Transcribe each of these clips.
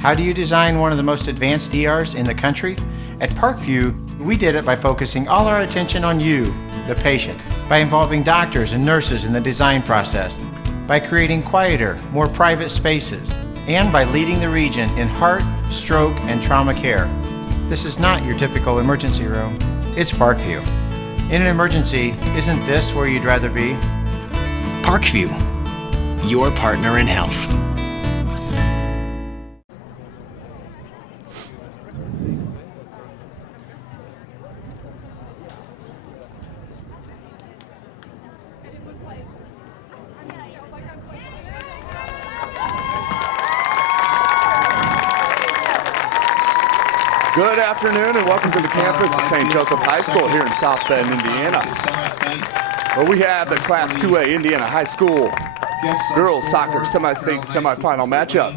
How do you design one of the most advanced ERs in the country? At Parkview, we did it by focusing all our attention on you, the patient, by involving doctors and nurses in the design process, by creating quieter, more private spaces, and by leading the region in heart, stroke, and trauma care. This is not your typical emergency room. It's Parkview. In an emergency, isn't this where you'd rather be? Parkview, your partner in health. Good afternoon and welcome to the campus of St. Joseph High School here in South Bend, Indiana, where we have the Class 2A Indiana High School girls soccer semi-state semifinal matchup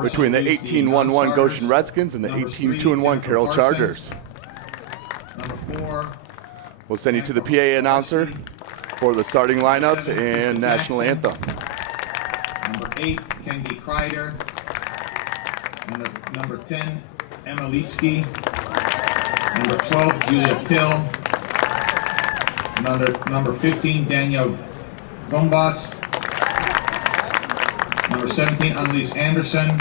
between the 18-1-1 Goshen Redskins and the 18-2-1 Carroll Chargers. We'll send you to the PA announcer for the starting lineups and national anthem. Number 8, Kendi Kreider. Number 10, Emma Leetsky. Number 12, Julia Till. Number 15, Danielle Gombas. Number 17, Annalise Anderson.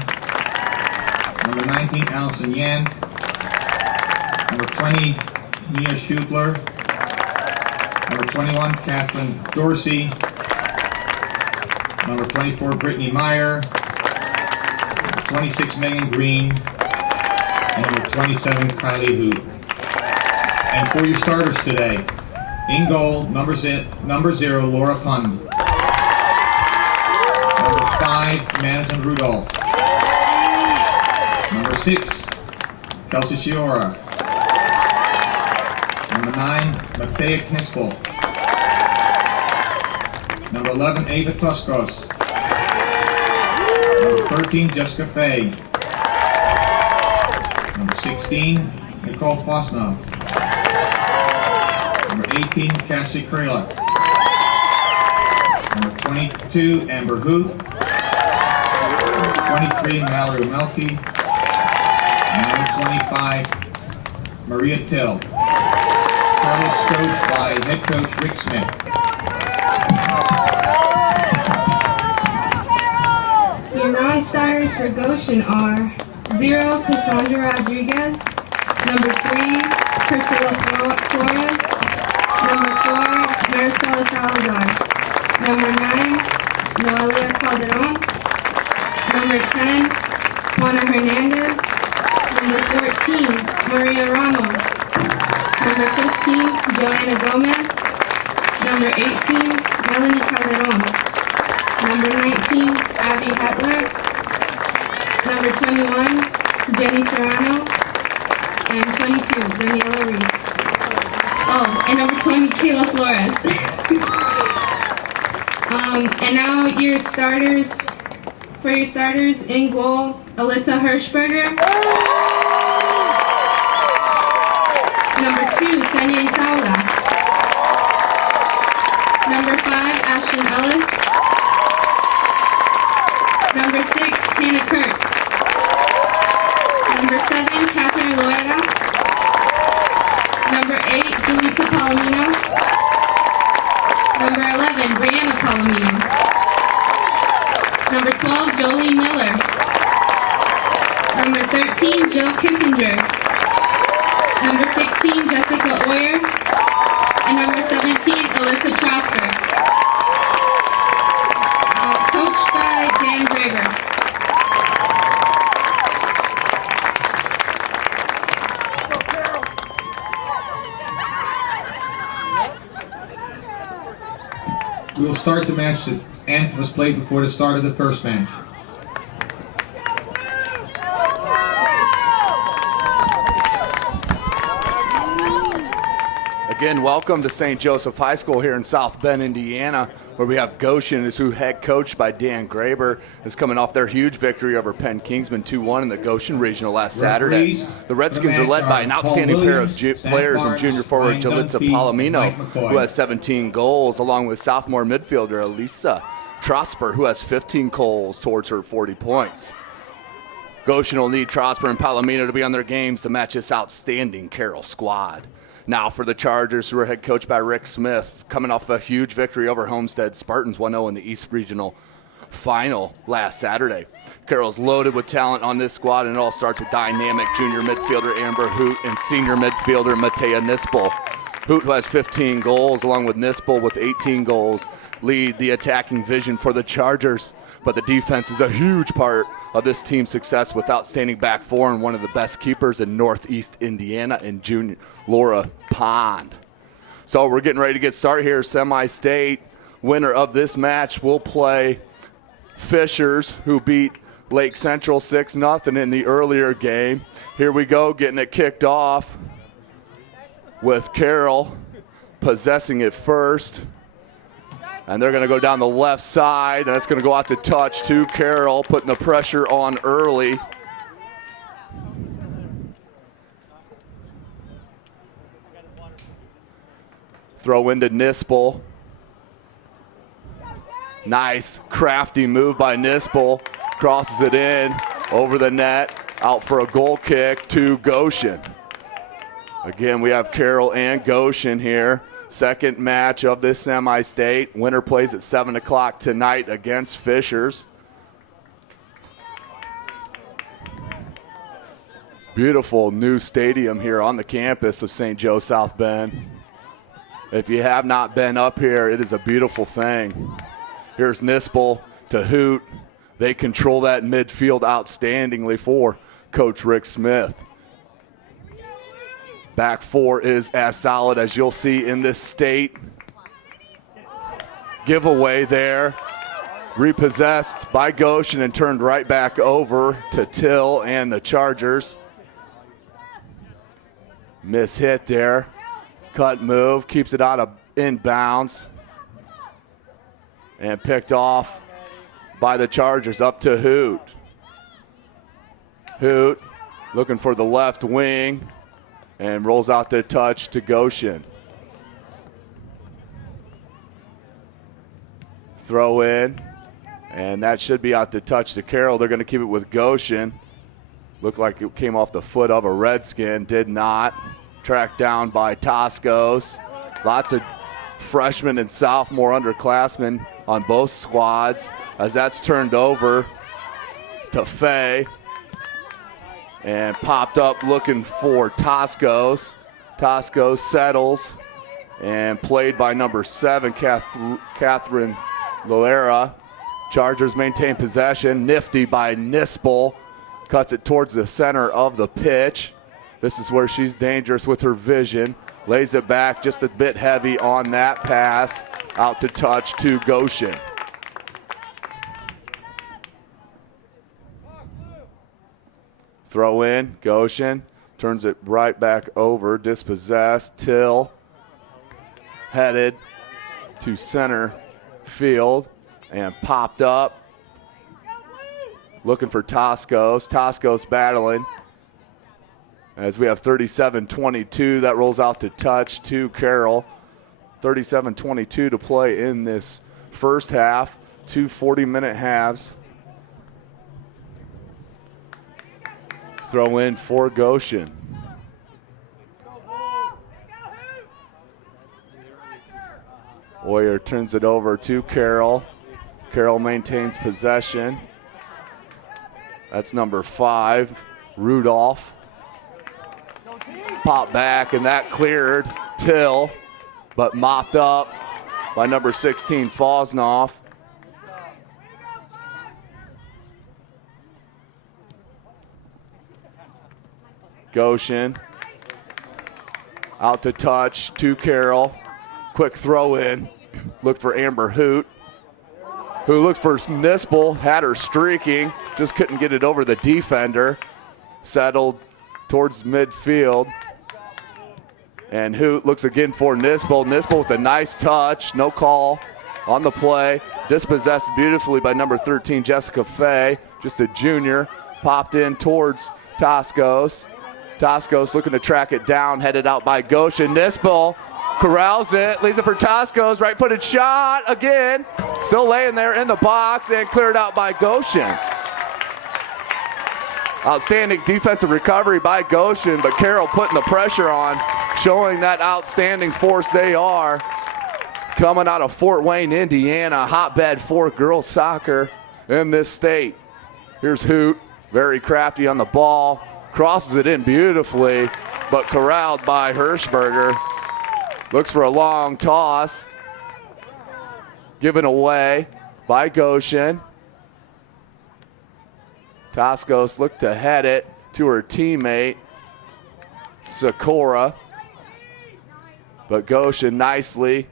Number 19, Allison Yan. Number 20, Mia Schubler. Number 21, Catherine Dorsey. Number 24, Brittany Meyer. Number 26, Megan Green. And number 27, Kylie Hoot. And for your starters today, in goal, number 0, Laura Pund. Number 5, Madison Rudolph. Number 6, Kelsey Shiora. Number 9, Matea Knispel. Number 11, Ava Tuskos. Number 13, Jessica Fay. Number 16, Nicole Fosnov. Number 18, Cassie Kralak. Number 22, Amber Hoot. Number 23, Mallory Melky. And number 25, Maria Till. Carlos coached by head coach Rick Smith. Your non-starters for Goshen are 0, Cassandra Rodriguez. Number 3, Priscilla Flores. Number 4, Maricela Salazar. Number 9, Noelia Calderon. Number 10, Juana Hernandez. Number 14, Maria Ramos. Number 15, Joanna Gomez. Number 18, Melanie Calderon. Number 19, Abby Hetler. Number 21, Jenny Serrano. And 22, Daniela Reese. Oh, and number 20, Kayla Flores. And now your starters, for your starters, in goal, Alyssa Hirschberger. Number 2, Sanya Isaula. Number 5, Ashton Ellis. Number 6, Hannah Kurtz. Number 7, Catherine Loera. Number 8, Julita Palomino. Number 11, Brianna Palomino. Number 12, Jolie Miller. Number 13, Jill Kissinger. Number 16, Jessica Oyer. And number 17, Alyssa Trosper. Coached by Dan Graber. We will start the match. The anthem was played before the start of the first match. Again, welcome to St. Joseph High School here in South Bend, Indiana, where we have Goshen, is who head coached by Dan Graber, is coming off their huge victory over Penn Kingsman 2-1 in the Goshen Regional last Saturday. The Redskins are led by an outstanding pair of players in junior forward Jalitza Palomino, who has 17 goals, along with sophomore midfielder Elisa Trosper, who has 15 goals towards her 40 points. Goshen will need Trosper and Palomino to be on their games to match this outstanding Carroll squad. Now for the Chargers, who are head coached by Rick Smith, coming off a huge victory over Homestead Spartans 1-0 in the East Regional Final last Saturday. Carroll's loaded with talent on this squad, and it all starts with dynamic junior midfielder Amber Hoot and senior midfielder Matea Nispel. Hoot, who has 15 goals, along with Nispel with 18 goals, lead the attacking vision for the Chargers. But the defense is a huge part of this team's success with outstanding back four and one of the best keepers in Northeast Indiana in junior Laura Pond. So we're getting ready to get started here. Semi-state winner of this match will play Fishers, who beat Lake Central 6-0 in the earlier game. Here we go, getting it kicked off with Carroll possessing it first. And they're going to go down the left side, and that's going to go out to touch to Carroll, putting the pressure on early. Throw into Nispel. Nice, crafty move by Nispel. Crosses it in, over the net, out for a goal kick to Goshen. Again, we have Carroll and Goshen here. Second match of this semi-state. Winner plays at 7 o'clock tonight against Fishers. Beautiful new stadium here on the campus of St. Joe South Bend. If you have not been up here, it is a beautiful thing. Here's Nispel to Hoot. They control that midfield outstandingly for Coach Rick Smith. Back four is as solid as you'll see in this state. Giveaway there. Repossessed by Goshen and turned right back over to Till and the Chargers. Miss hit there. Cut move, keeps it out of inbounds. And picked off by the Chargers up to Hoot. Hoot looking for the left wing. And rolls out the touch to Goshen. Throw in, and that should be out to touch to Carroll. They're going to keep it with Goshen. Looked like it came off the foot of a Redskin, did not. Tracked down by Toscos. Lots of freshmen and sophomore underclassmen on both squads as that's turned over to Fay. And popped up looking for Toscos. Toscos settles and played by number 7, Catherine Loera. Chargers maintain possession. Nifty by Nispel. Cuts it towards the center of the pitch. This is where she's dangerous with her vision. Lays it back just a bit heavy on that pass. Out to touch to Goshen. Throw in, Goshen turns it right back over, dispossessed. Till headed to center field and popped up. Looking for Toscos. Toscos battling as we have 37-22. That rolls out to touch to Carroll. 37-22 to play in this first half. 2 40-minute halves. Throw in for Goshen. Oyer turns it over to Carroll. Carroll maintains possession. That's number 5, Rudolph. Pop back, and that cleared Till, but mopped up by number 16, Fosnoff. Goshen out to touch to Carroll. Quick throw in. Look for Amber Hoot, who looks for Nispel. Had her streaking. Just couldn't get it over the defender. Settled towards midfield. And Hoot looks again for Nispel. Nispel with a nice touch. No call on the play. Dispossessed beautifully by number 13, Jessica Fay. Just a junior. Popped in towards Toscos. Toscos looking to track it down, headed out by Goshen. Nispel corrals it, leaves it for Toscos. Right-footed shot again. Still laying there in the box and cleared out by Goshen. Outstanding defensive recovery by Goshen, but Carroll putting the pressure on, showing that outstanding force they are. Coming out of Fort Wayne, Indiana, hotbed for girls soccer in this state. Here's Hoot, very crafty on the ball, crosses it in beautifully, but corralled by Hirschberger. Looks for a long toss, given away by Goshen. Toscos looked to head it to her teammate, Sakura. But Goshen nicely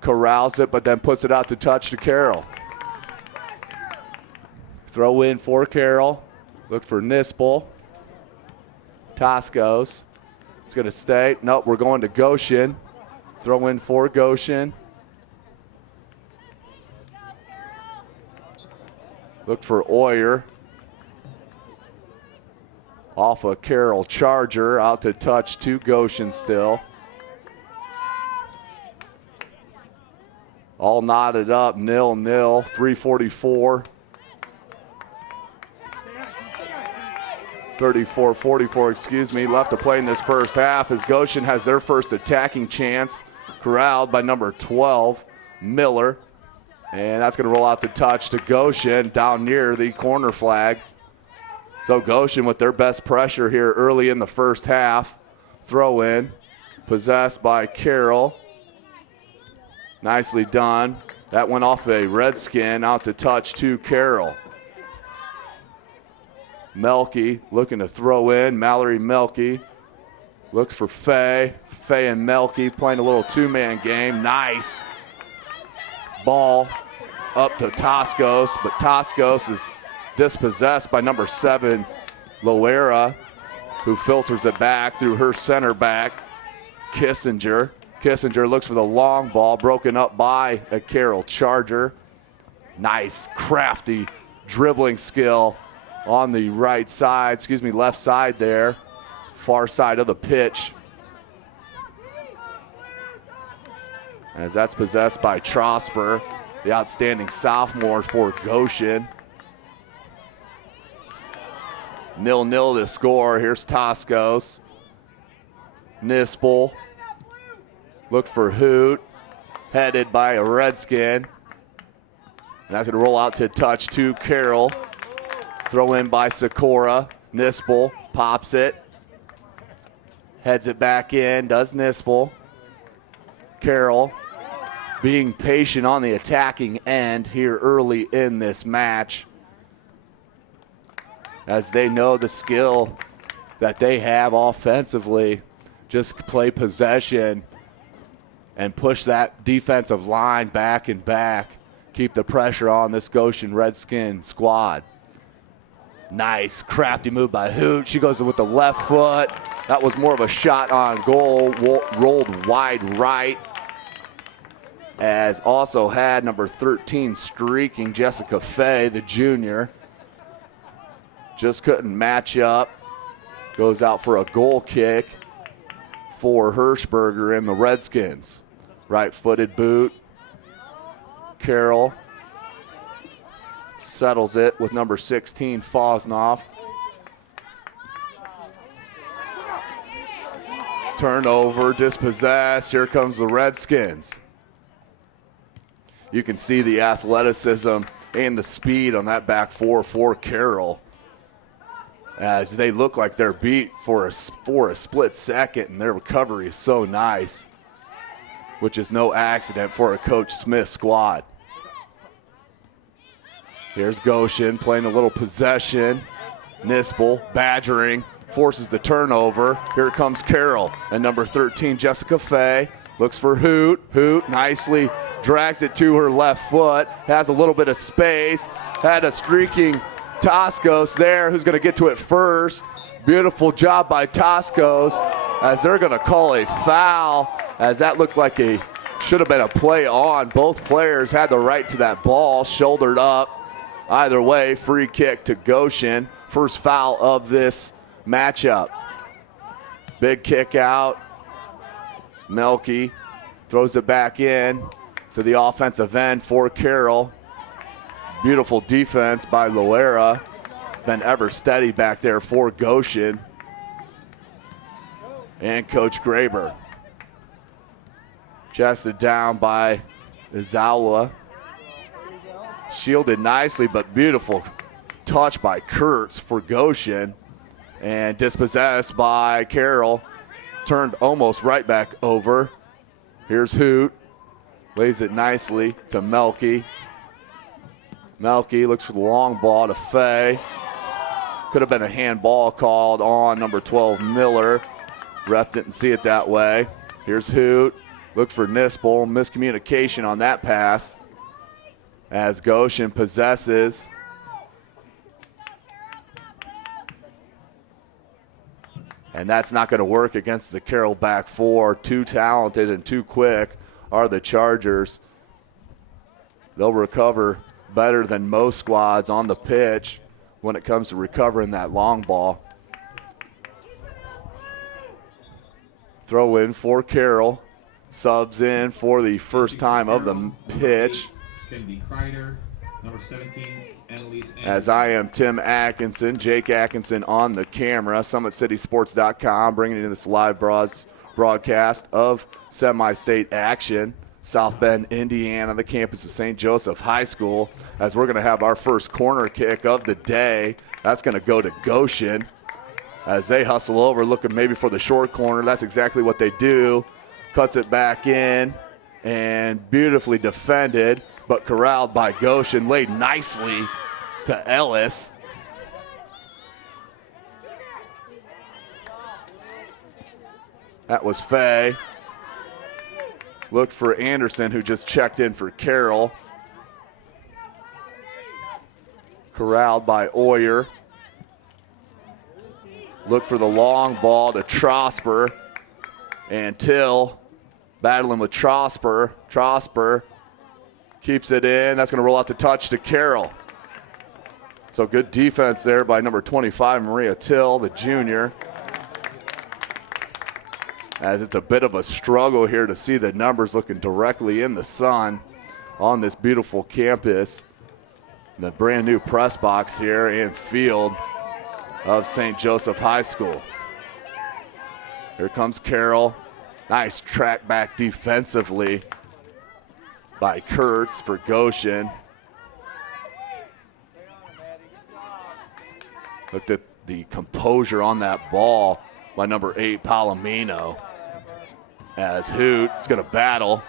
corrals it, but then puts it out to touch to Carroll. Throw in for Carroll. Look for Nispel. Toscos. It's going to stay. Nope, we're going to Goshen. Throw in for Goshen. Look for Oyer. Off a Carroll charger, out to touch to Goshen still. All knotted up, 0-0, 3:44. 34-44, excuse me, left to play in this first half as Goshen has their first attacking chance, corralled by number 12, Miller. And that's going to roll out the touch to Goshen down near the corner flag. So Goshen with their best pressure here early in the first half. Throw in, possessed by Carroll. Nicely done. That went off a Redskin, out to touch to Carroll. Melky looking to throw in. Mallory Melky looks for Faye. Faye and Melky playing a little two-man game. Nice. Ball up to Toscos, but Toscos is dispossessed by number 7, Loera, who filters it back through her center back, Kissinger. Kissinger looks for the long ball, broken up by a Carroll charger. Nice, crafty dribbling skill on the right side, left side there, far side of the pitch. As that's possessed by Trosper, the outstanding sophomore for Goshen. 0-0 to score. Here's Toscos. Nispel. Look for Hoot. Headed by a Redskin. And that's going to roll out to touch to Carroll. Throw in by Sakura. Nispel pops it. Heads it back in. Does Nispel. Carroll being patient on the attacking end here early in this match, as they know the skill that they have offensively. Just play possession and push that defensive line back and back. Keep the pressure on this Goshen Redskin squad. Nice, crafty move by Hoot. She goes with the left foot. That was more of a shot on goal, rolled wide right. As also had number 13 streaking, Jessica Fay, the junior. Just couldn't match up. Goes out for a goal kick for Hirschberger and the Redskins. Right-footed boot. Carroll settles it with number 16, Fosnoff. Turnover, dispossessed. Here comes the Redskins. You can see the athleticism and the speed on that back four for Carroll, as they look like they're beat for a split second, and their recovery is so nice, which is no accident for a Coach Smith squad. Here's Goshen playing a little possession. Nispel badgering, forces the turnover. Here comes Carroll, and number 13, Jessica Fay, looks for Hoot. Hoot nicely drags it to her left foot, has a little bit of space, had a streaking Toscos there who's going to get to it first. Beautiful job by Toscos, as they're going to call a foul, as that looked like should have been a play on. Both players had the right to that ball, shouldered up. Either way, free kick to Goshen. First foul of this matchup. Big kick out. Melky throws it back in to the offensive end for Carroll. Beautiful defense by Loera. been ever steady back there for Goshen and Coach Graber. Chested down by IHSAA. Shielded nicely, but beautiful touch by Kurtz for Goshen. And dispossessed by Carroll. Turned almost right back over. Here's Hoot. Lays it nicely to Melky. Melky looks for the long ball to Fay. Could have been a handball called on number 12, Miller. Ref didn't see it that way. Here's Hoot. Look for Nispel. Miscommunication on that pass as Goshen possesses. And that's not going to work against the Carroll back four. Too talented and too quick are the Chargers. They'll recover better than most squads on the pitch when it comes to recovering that long ball. Throw in for Carroll. Subs in for the first time of the pitch. Kennedy Kreider, number 17, Annalise. As I am Tim Atkinson, Jake Atkinson on the camera, SummitCitySports.com, bringing you this live broadcast of semi-state action. South Bend, Indiana, the campus of St. Joseph High School, as we're going to have our first corner kick of the day. That's going to go to Goshen as they hustle over, looking maybe for the short corner. That's exactly what they do. Cuts it back in and beautifully defended, but corralled by Goshen, laid nicely to Ellis. That was Fay. Looked for Anderson, who just checked in for Carroll. Corralled by Oyer. Looked for the long ball to Trosper. And Till battling with Trosper. Trosper keeps it in. That's going to roll out the touch to Carroll. So good defense there by number 25, Maria Till, the junior. As it's a bit of a struggle here to see the numbers looking directly in the sun on this beautiful campus. The brand new press box here and field of St. Joseph High School. Here comes Carroll. Nice track back defensively by Kurtz for Goshen. Looked at the composure on that ball by number 8, Palomino. As Hoot is going to battle.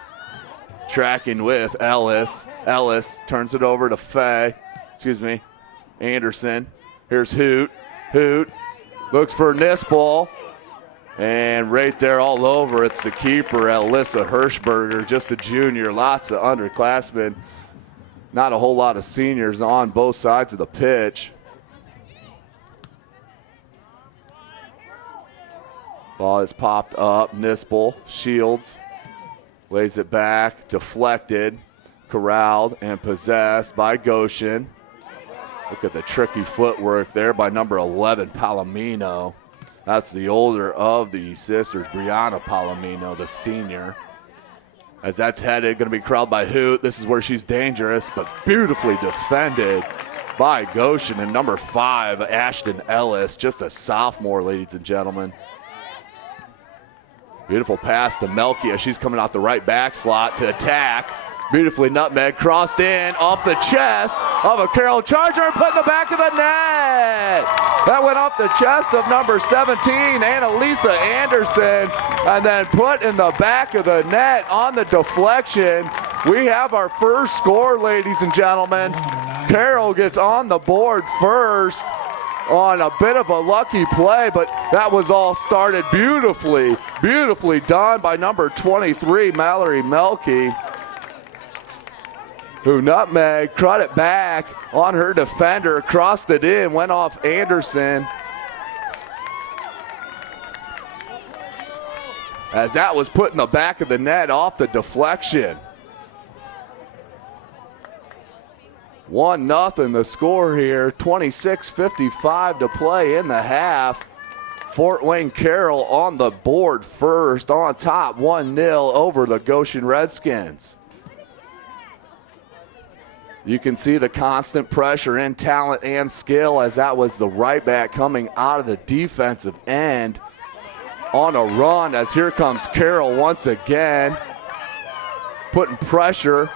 Tracking with Ellis. Ellis turns it over to Anderson. Here's Hoot. Hoot looks for Nispel. And right there all over, it's the keeper, Alyssa Hirschberger, just a junior. Lots of underclassmen. Not a whole lot of seniors on both sides of the pitch. Ball is popped up. Nispel shields. Lays it back. Deflected. Corralled and possessed by Goshen. Look at the tricky footwork there by number 11, Palomino. That's the older of the sisters, Brianna Palomino, the senior. As that's headed, going to be corralled by Hoot. This is where she's dangerous, but beautifully defended by Goshen. And number 5, Ashton Ellis, just a sophomore, ladies and gentlemen. Beautiful pass to Melkia. She's coming out the right back slot to attack. Beautifully nutmeg, crossed in off the chest of a Carroll Charger and put in the back of the net. That went off the chest of number 17, Annalisa Anderson, and then put in the back of the net on the deflection. We have our first score, ladies and gentlemen. Carroll gets on the board first on a bit of a lucky play, but that was all started beautifully done by number 23, Mallory Melky, who nutmeg, crud it back on her defender, crossed it in, went off Anderson. As that was put in the back of the net off the deflection. 1-0 the score here, 26:55 to play in the half. Fort Wayne Carroll on the board first, on top 1-0 over the Goshen Redskins. You can see the constant pressure and talent and skill, as that was the right back coming out of the defensive end on a run, as here comes Carroll once again, putting pressure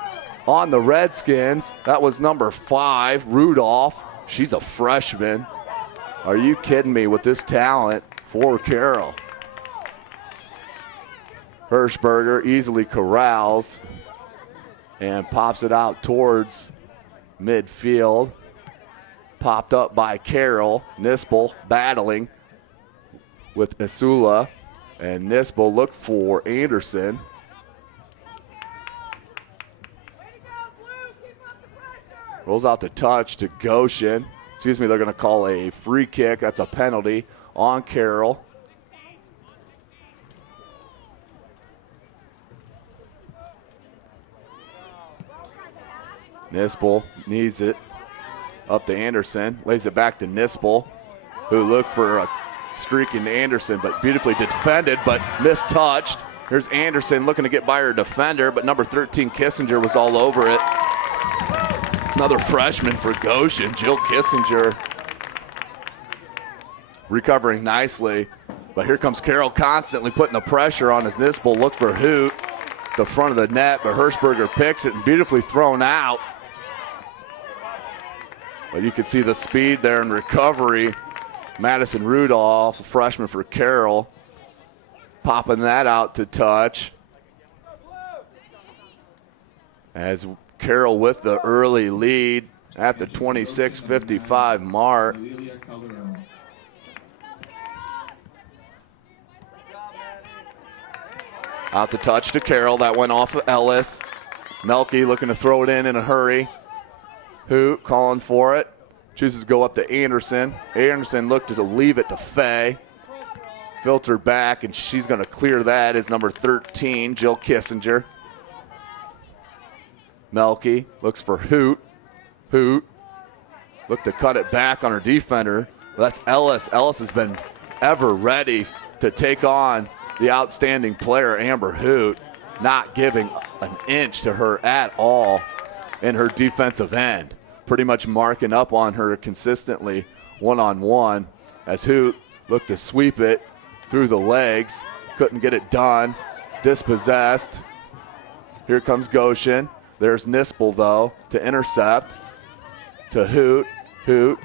on the Redskins. That was number 5, Rudolph. She's a freshman. Are you kidding me with this talent for Carroll? Hirschberger easily corrals and pops it out towards midfield. Popped up by Carroll. Nispel battling with Isula, and Nispel looked for Anderson. Rolls out the touch to Goshen. Excuse me, they're going to call a free kick. That's a penalty on Carroll. Nispel needs it. Up to Anderson. Lays it back to Nispel, who looked for a streak into Anderson, but beautifully defended, but mistouched. Here's Anderson looking to get by her defender, but number 13, Kissinger, was all over it. Another freshman for Goshen, Jill Kissinger, recovering nicely. But here comes Carroll constantly putting the pressure on as Nispel looked for Hoot, the front of the net, but Hirschberger picks it and beautifully thrown out. But you can see the speed there in recovery. Madison Rudolph, a freshman for Carroll, popping that out to touch. As Carroll with the early lead at the 26:55 mark. Out the touch to Carroll. That went off of Ellis. Melke looking to throw it in a hurry. Hoot calling for it. Chooses to go up to Anderson. Anderson looked to leave it to Faye. Filtered back, and she's going to clear that as number 13, Jill Kissinger. Melke looks for Hoot. Hoot looked to cut it back on her defender. Well, that's Ellis. Ellis has been ever ready to take on the outstanding player, Amber Hoot, not giving an inch to her at all in her defensive end. Pretty much marking up on her consistently one-on-one as Hoot looked to sweep it through the legs. Couldn't get it done. Dispossessed. Here comes Goshen. There's Nispel, though, to intercept. To Hoot. Hoot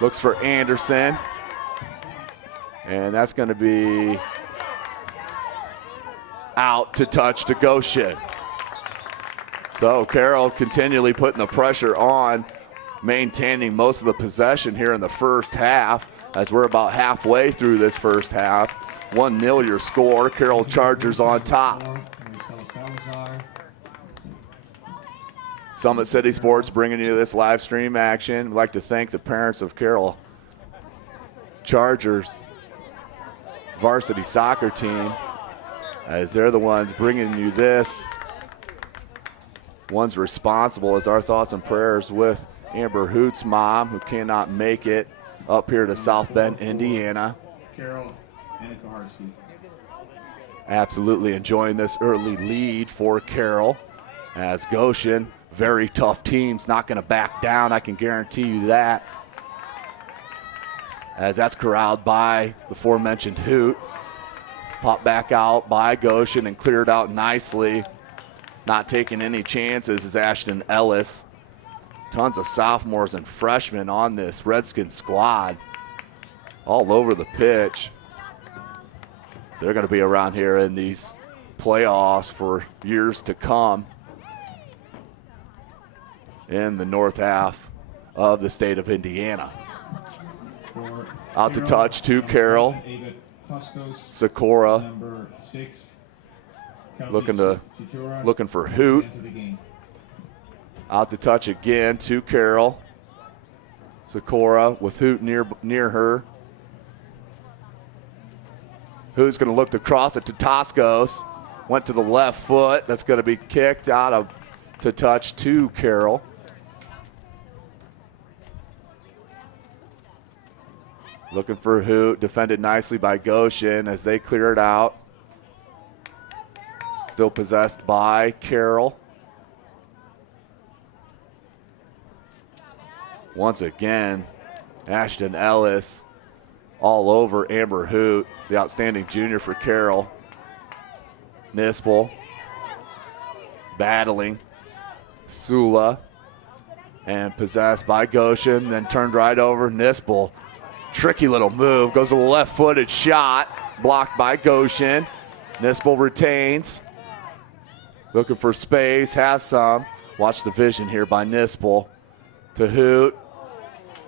looks for Anderson. And that's going to be out to touch to Goshen. So Carroll continually putting the pressure on, maintaining most of the possession here in the first half, as we're about halfway through this first half. 1-0 your score. Carroll Chargers on top. Summit City Sports bringing you this live stream action. We'd like to thank the parents of Carroll Chargers varsity soccer team, as they're the ones bringing you this. One's responsible, as our thoughts and prayers with Amber Hoot's mom, who cannot make it up here to South Bend, Indiana. Carroll and Kaharski. Absolutely enjoying this early lead for Carroll, as Goshen, very tough teams, not going to back down, I can guarantee you that. As that's corralled by the aforementioned Hoot. Popped back out by Goshen and cleared out nicely. Not taking any chances is Ashton Ellis. Tons of sophomores and freshmen on this Redskin squad. All over the pitch. So they're going to be around here in these playoffs for years to come in the north half of the state of Indiana. Out to touch to Carroll. Sikora Number 6. looking for Hoot. Out to touch again to Carroll. Sikora with Hoot near her. Hoot's going to look to cross it to Toscos. Went to the left foot. That's going to be kicked out of to touch to Carroll. Looking for Hoot. Defended nicely by Goshen as they clear it out. Still possessed by Carroll. Once again, Ashton Ellis all over Amber Hoot, the outstanding junior for Carroll. Nispel battling Sula and possessed by Goshen, then turned right over. Nispel, tricky little move, goes to the left-footed shot, blocked by Goshen. Nispel retains, looking for space, has some. Watch the vision here by Nispel to Hoot.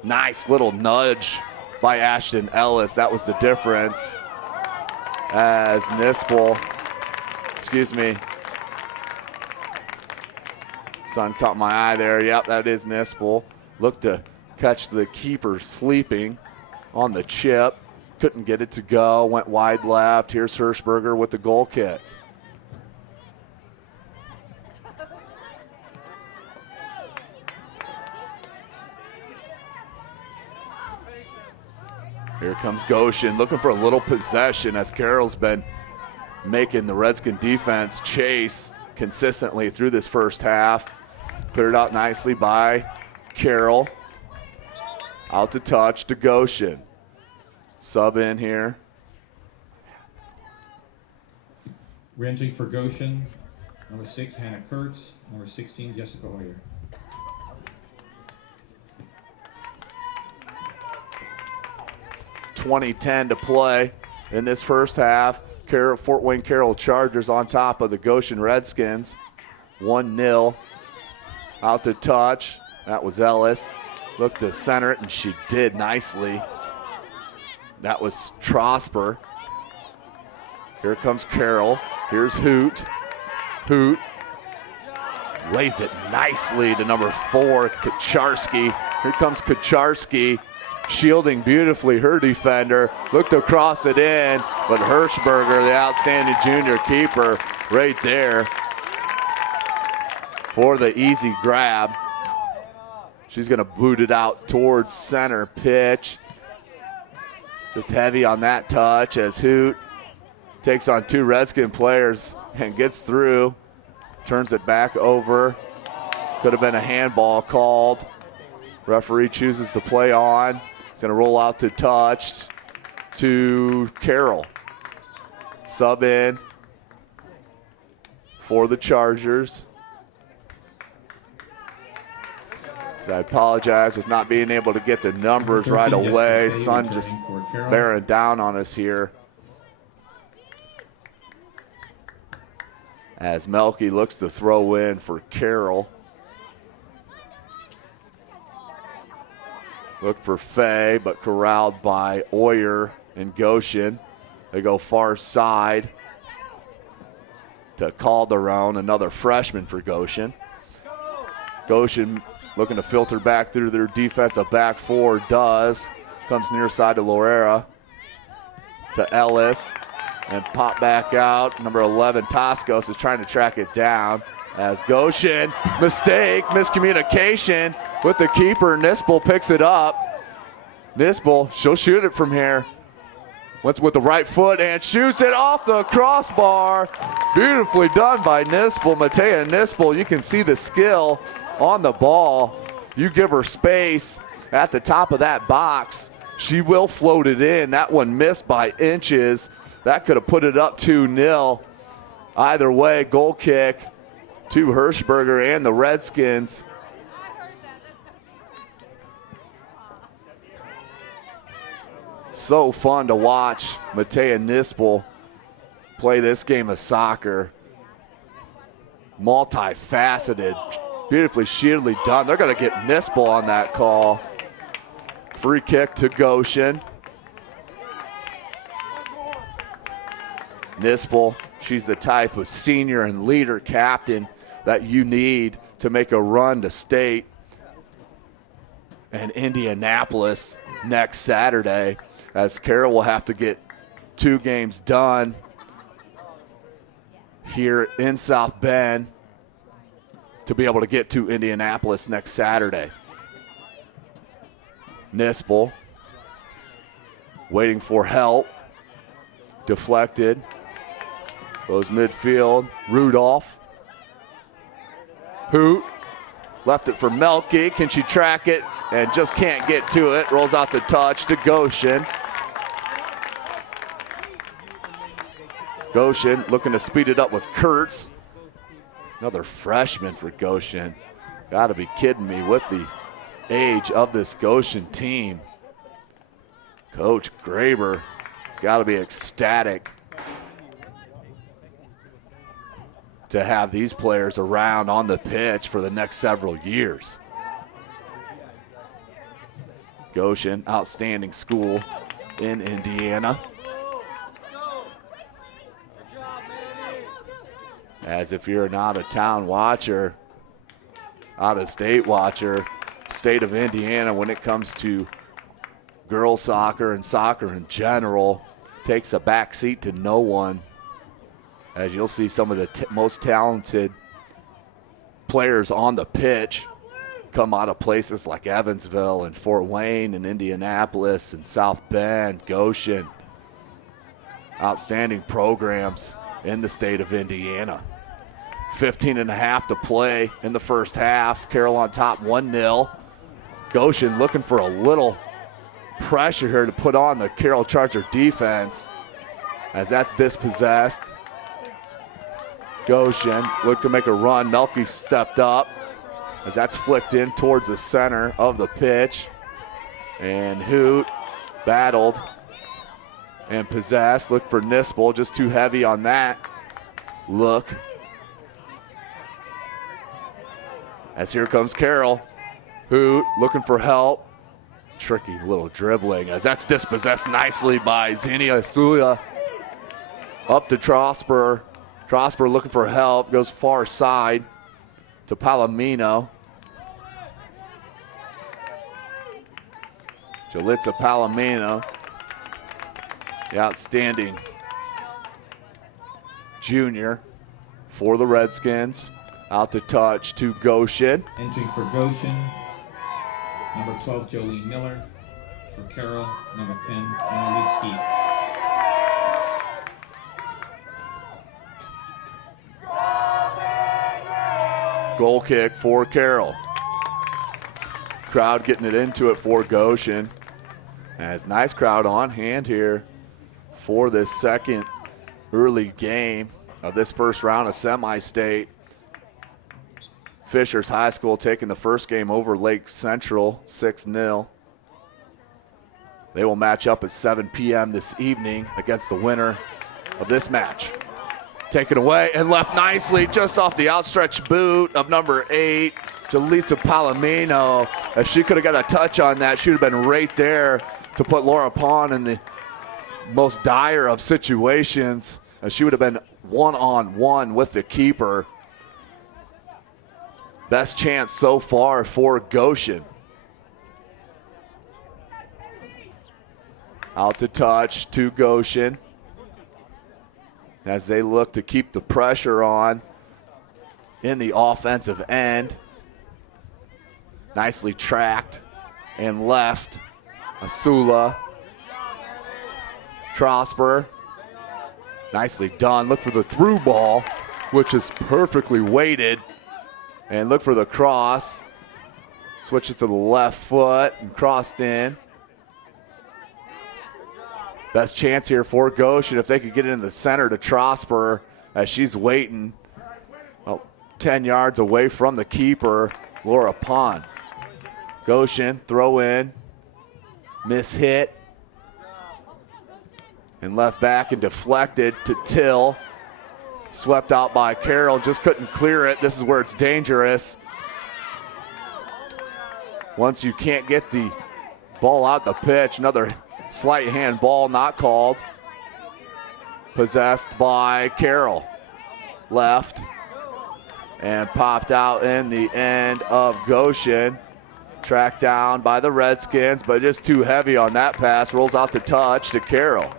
Nice little nudge by Ashton Ellis. That was the difference as Nispel, sun caught my eye there. Yep, that is Nispel. Looked to catch the keeper sleeping on the chip. Couldn't get it to go. Went wide left. Here's Hirschberger with the goal kick. Here comes Goshen looking for a little possession as Carroll's been making the Redskin defense chase consistently through this first half. Cleared out nicely by Carroll. Out to touch to Goshen. Sub in here. Ranging for Goshen, number 6, Hannah Kurtz, number 16, Jessica Hoyer. .20-10 to play in this first half. Fort Wayne Carroll Chargers on top of the Goshen Redskins. 1-0. Out to touch. That was Ellis. Looked to center it, and she did nicely. That was Trosper. Here comes Carroll. Here's Hoot. Hoot lays it nicely to number 4, Kacharski. Here comes Kacharski, shielding beautifully her defender. Looked to cross it in, but Hirschberger, the outstanding junior keeper, right there for the easy grab. She's going to boot it out towards center pitch. Just heavy on that touch as Hoot takes on 2 Redskin players and gets through. Turns it back over. Could have been a handball called. Referee chooses to play on. It's going to roll out to touch to Carroll. Sub in for the Chargers. So I apologize with not being able to get the numbers right away. Sun just bearing down on us here. As Melky looks to throw in for Carroll. Look for Fay, but corralled by Oyer and Goshen. They go far side to Calderon, another freshman for Goshen. Goshen looking to filter back through their defensive back 4, does. Comes near side to Lorera, to Ellis, and pop back out. Number 11, Toscos, is trying to track it down as Goshen, miscommunication with the keeper. Nispel picks it up. Nispel, she'll shoot it from here. Went with the right foot and shoots it off the crossbar. Beautifully done by Nispel. Matea Nispel, you can see the skill on the ball. You give her space at the top of that box, she will float it in. That one missed by inches. That could have put it up 2-0. Either way, goal kick to Hirschberger and the Redskins. So fun to watch Matea Nispel play this game of soccer. Multifaceted, beautifully shieldedly done. They're going to get Nispel on that call. Free kick to Goshen. Nispel, she's the type of senior and leader captain that you need to make a run to state and Indianapolis next Saturday, as Carroll will have to get 2 games done here in South Bend to be able to get to Indianapolis next Saturday. Nispel waiting for help. Deflected. Goes midfield. Rudolph. Hoot. Left it for Melky. Can she track it? and just can't get to it. Rolls out the touch to Goshen. Goshen looking to speed it up with Kurtz. Another freshman for Goshen. Got to be kidding me with the age of this Goshen team. Coach Graber has got to be ecstatic to have these players around on the pitch for the next several years. Goshen, outstanding school in Indiana. As if you're an out-of-town watcher, out-of-state watcher, state of Indiana, when it comes to girls soccer and soccer in general, takes a back seat to no one. As you'll see some of the most talented players on the pitch come out of places like Evansville and Fort Wayne and Indianapolis and South Bend, Goshen. Outstanding programs in the state of Indiana. 15.5 to play in the first half. Carroll on top 1-0. Goshen looking for a little pressure here to put on the Carroll Charger defense as that's dispossessed. Goshen looked to make a run. Melky stepped up as that's flicked in towards the center of the pitch. And Hoot battled and possessed. Looked for Nispel, just too heavy on that look. As here comes Carroll. Hoot looking for help. Tricky little dribbling as that's dispossessed nicely by IHSAA. Up to Trosper. Trosper looking for help. Goes far side to Palomino. Jalitza Palomino. The outstanding junior for the Redskins. Out to touch to Goshen. Entering for Goshen, number 12, Jolie Miller. For Carroll, number 10, Emily Skeet. Goal kick for Carroll. Crowd getting it into it for Goshen. As nice crowd on hand here for this second early game of this first round of semi-state. Fishers High School taking the first game over Lake Central 6-0. They will match up at 7 p.m. this evening against the winner of this match. Taken away and left nicely just off the outstretched boot of number 8, Jalitza Palomino. If she could have got a touch on that, she would have been right there to put Laura Pond in the most dire of situations. She would have been one-on-one with the keeper. Best chance so far for Goshen. Out to touch to Goshen as they look to keep the pressure on in the offensive end. Nicely tracked and left. Asula. Trosper. Nicely done. Look for the through ball, which is perfectly weighted. And look for the cross. Switch it to the left foot and crossed in. Best chance here for Goshen if they could get it in the center to Trosper as she's waiting. Well, 10 yards away from the keeper, Laura Pond. Goshen, throw in. Miss hit. And left back and deflected to Till. Swept out by Carroll, just couldn't clear it. This is where it's dangerous. Once you can't get the ball out the pitch, another slight hand ball not called. Possessed by Carroll. Left and popped out in the end of Goshen. Tracked down by the Redskins, but just too heavy on that pass. Rolls out to touch to Carroll.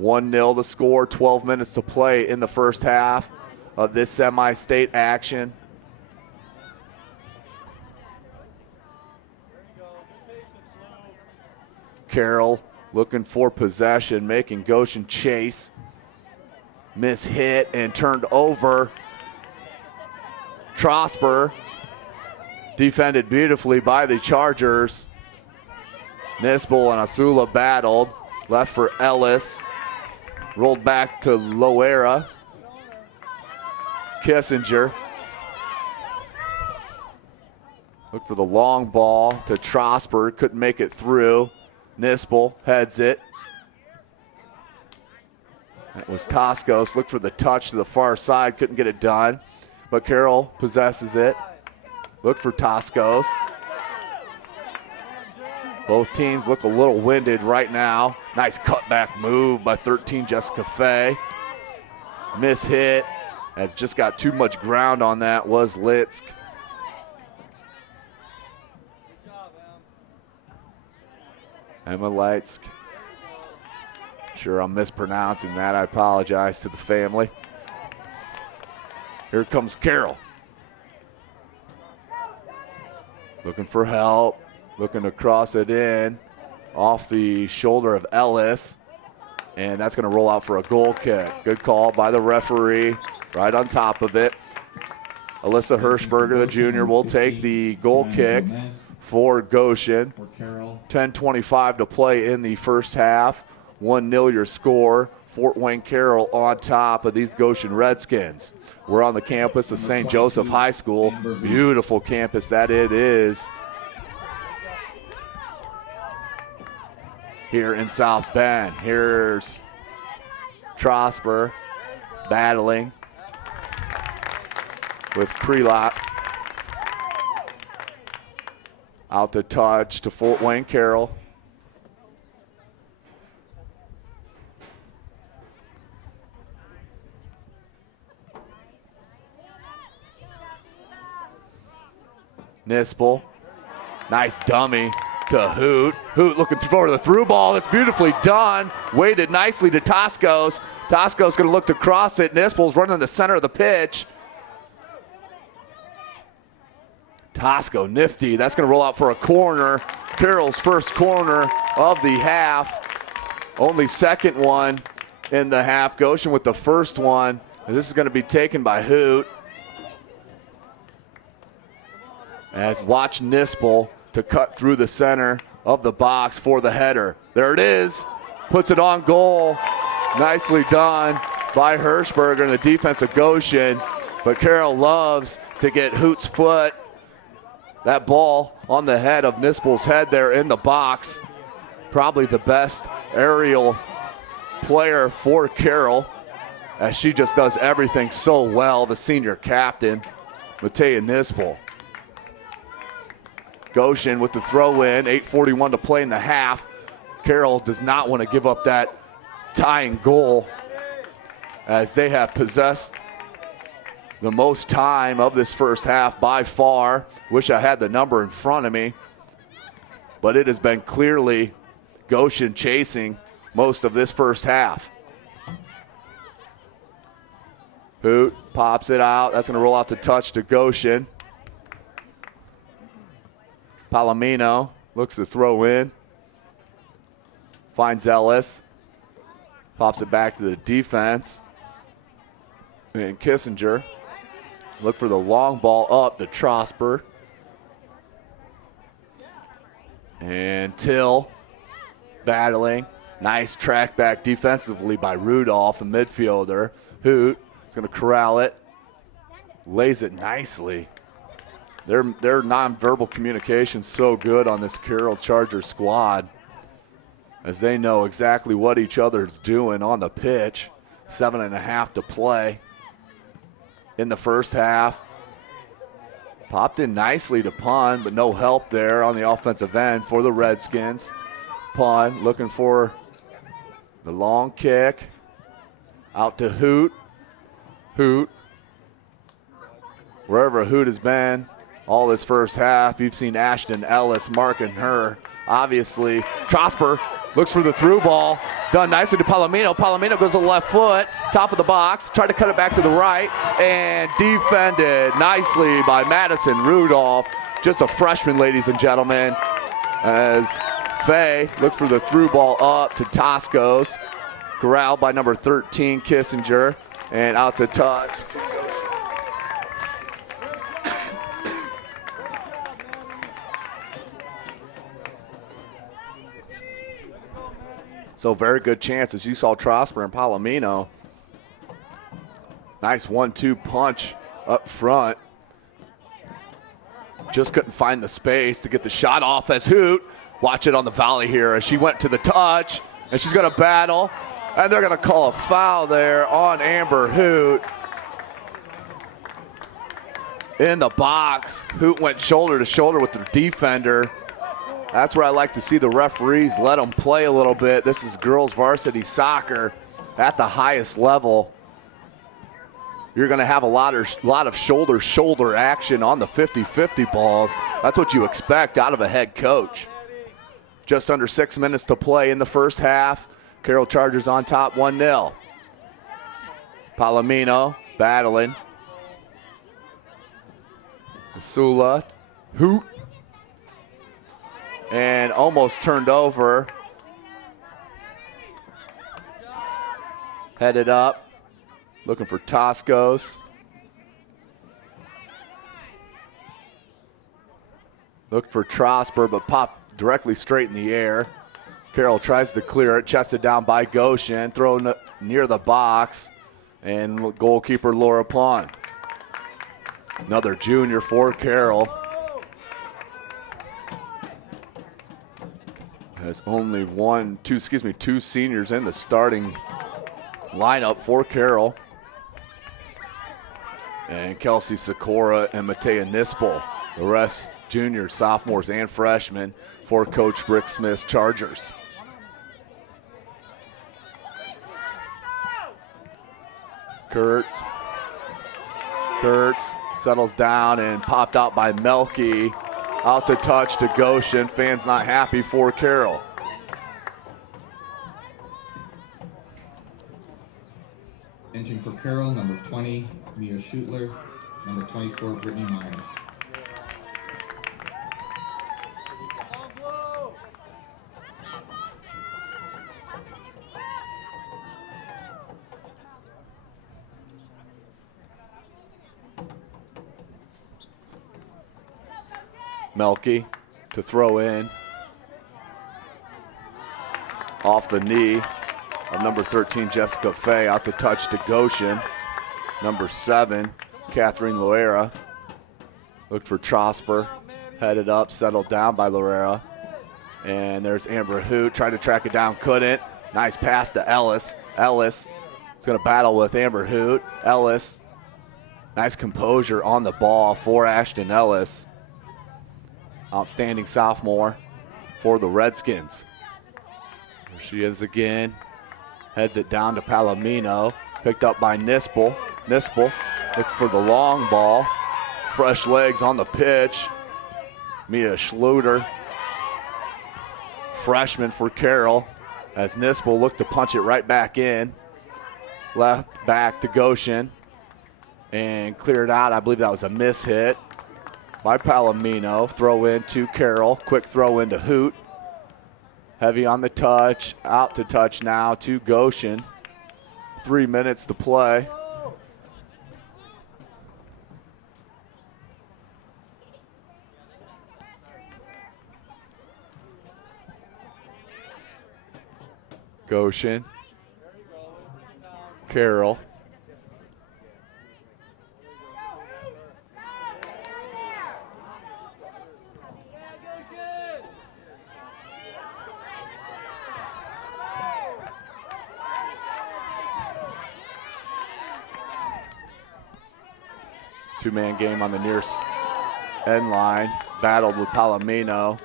1-0 the score, 12 minutes to play in the first half of this semi-state action. Carroll looking for possession, making Goshen chase. Miss hit and turned over. Trosper Defended beautifully by the Chargers. Nispel and Asula battled. Left for Ellis. Rolled back to Loera. Kissinger. Look for the long ball to Trosper. Couldn't make it through. Nispel heads it. That was Toscos. Looked for the touch to the far side. Couldn't get it done. But Carroll possesses it. Look for Toscos. Both teams look a little winded right now. Nice cutback move by 13 Jessica Fay. Miss hit. Has just got too much ground on that was Litsk. Emma Litsk. Sure I'm mispronouncing that. I apologize to the family. Here comes Carroll. Looking for help. Looking to cross it in off the shoulder of Ellis. And that's going to roll out for a goal kick. Good call by the referee. Right on top of it. Alyssa Hirschberger, the junior, will take the goal kick for Goshen. 10:25 to play in the first half. 1-0 your score. Fort Wayne Carroll on top of these Goshen Redskins. We're on the campus of St. Joseph High School. Beautiful campus that it is. Here in South Bend. Here's Trosper battling with Krelot. Out to touch to Fort Wayne Carroll. Nispel. Nice dummy to Hoot. Hoot looking for the through ball. It's beautifully done. Weighted nicely to Toscos. Toscos going to look to cross it. Nispel's running the center of the pitch. Tosco, nifty. That's going to roll out for a corner. Carroll's first corner of the half. Only second one in the half. Goshen with the first one. And this is going to be taken by Hoot. As watch Nispel to cut through the center of the box for the header. There it is. Puts it on goal. Nicely done by Hirschberger and the defense of Goshen. But Carroll loves to get Hoot's foot. That ball on the head of Nispel's head there in the box. Probably the best aerial player for Carroll, as she just does everything so well, the senior captain, Matea Nispel. Goshen with the throw in, 8:41 to play in the half. Carroll does not want to give up that tying goal, as they have possessed the most time of this first half by far. Wish I had the number in front of me, but it has been clearly Goshen chasing most of this first half. Hoot pops it out. That's going to roll out to touch to Goshen. Palomino looks to throw in. Finds Ellis. Pops it back to the defense. And Kissinger. Look for the long ball up to Trosper. And Till battling. Nice track back defensively by Rudolph, the midfielder. Hoot is going to corral it. Lays it nicely. Their nonverbal communication so good on this Carroll Charger squad, as they know exactly what each other's doing on the pitch. 7.5 to play in the first half. Popped in nicely to Pun, but no help there on the offensive end for the Redskins. Pun looking for the long kick. Out to Hoot. Hoot. Wherever Hoot has been all this first half, you've seen Ashton Ellis marking her. Obviously, Trosper looks for the through ball. Done nicely to Palomino. Palomino goes to the left foot, top of the box. Tried to cut it back to the right, and defended nicely by Madison Rudolph. Just a freshman, ladies and gentlemen, as Faye looks for the through ball up to Toscos. Corralled by number 13, Kissinger, and out to touch. So very good chance, as you saw Trosper and Palomino. Nice 1-2 punch up front. Just couldn't find the space to get the shot off as Hoot. Watch it on the volley here as she went to the touch, and she's going to battle, and they're going to call a foul there on Amber Hoot. In the box, Hoot went shoulder to shoulder with the defender. That's where I like to see the referees let them play a little bit. This is girls varsity soccer at the highest level. You're going to have a lot of shoulder action on the 50-50 balls. That's what you expect out of a head coach. Just under 6 minutes to play in the first half. Carroll Chargers on top 1-0. Palomino battling. Sula, Hoot, and almost turned over. Headed up, looking for Toscos. Looked for Trosper, but popped directly straight in the air. Carroll tries to clear it, chested down by Goshen, thrown near the box, and goalkeeper Laura Pond. Another junior for Carroll. Has only two seniors in the starting lineup for Carroll. And Kelsey Sikora and Matea Nispel. The rest juniors, sophomores, and freshmen for Coach Rick Smith's Chargers. Kurtz settles down and popped out by Melky. Out to touch to Goshen. Fans not happy for Carroll. Entering for Carroll, number 20, Mia Schutler. Number 24, Brittany Meyer. Melky to throw in. Off the knee of number 13, Jessica Fay. Out to touch to Goshen. Number 7, Catherine Loera. Looked for Trosper. Headed up, settled down by Loera. And there's Amber Hoot. Tried to track it down, couldn't. Nice pass to Ellis. Ellis is going to battle with Amber Hoot. Ellis. Nice composure on the ball for Ashton Ellis. Outstanding sophomore for the Redskins. There she is again. Heads it down to Palomino. Picked up by Nispel. Nispel looks for the long ball. Fresh legs on the pitch. Mia Schluter, freshman for Carroll, as Nispel looked to punch it right back in. Left back to Goshen and cleared out. I believe that was a miss hit by Palomino. Throw in to Carroll. Quick throw into Hoot. Heavy on the touch. Out to touch now to Goshen. 3 minutes to play. Goshen. Carroll. Two-man game on the near end line. Battled with Palomino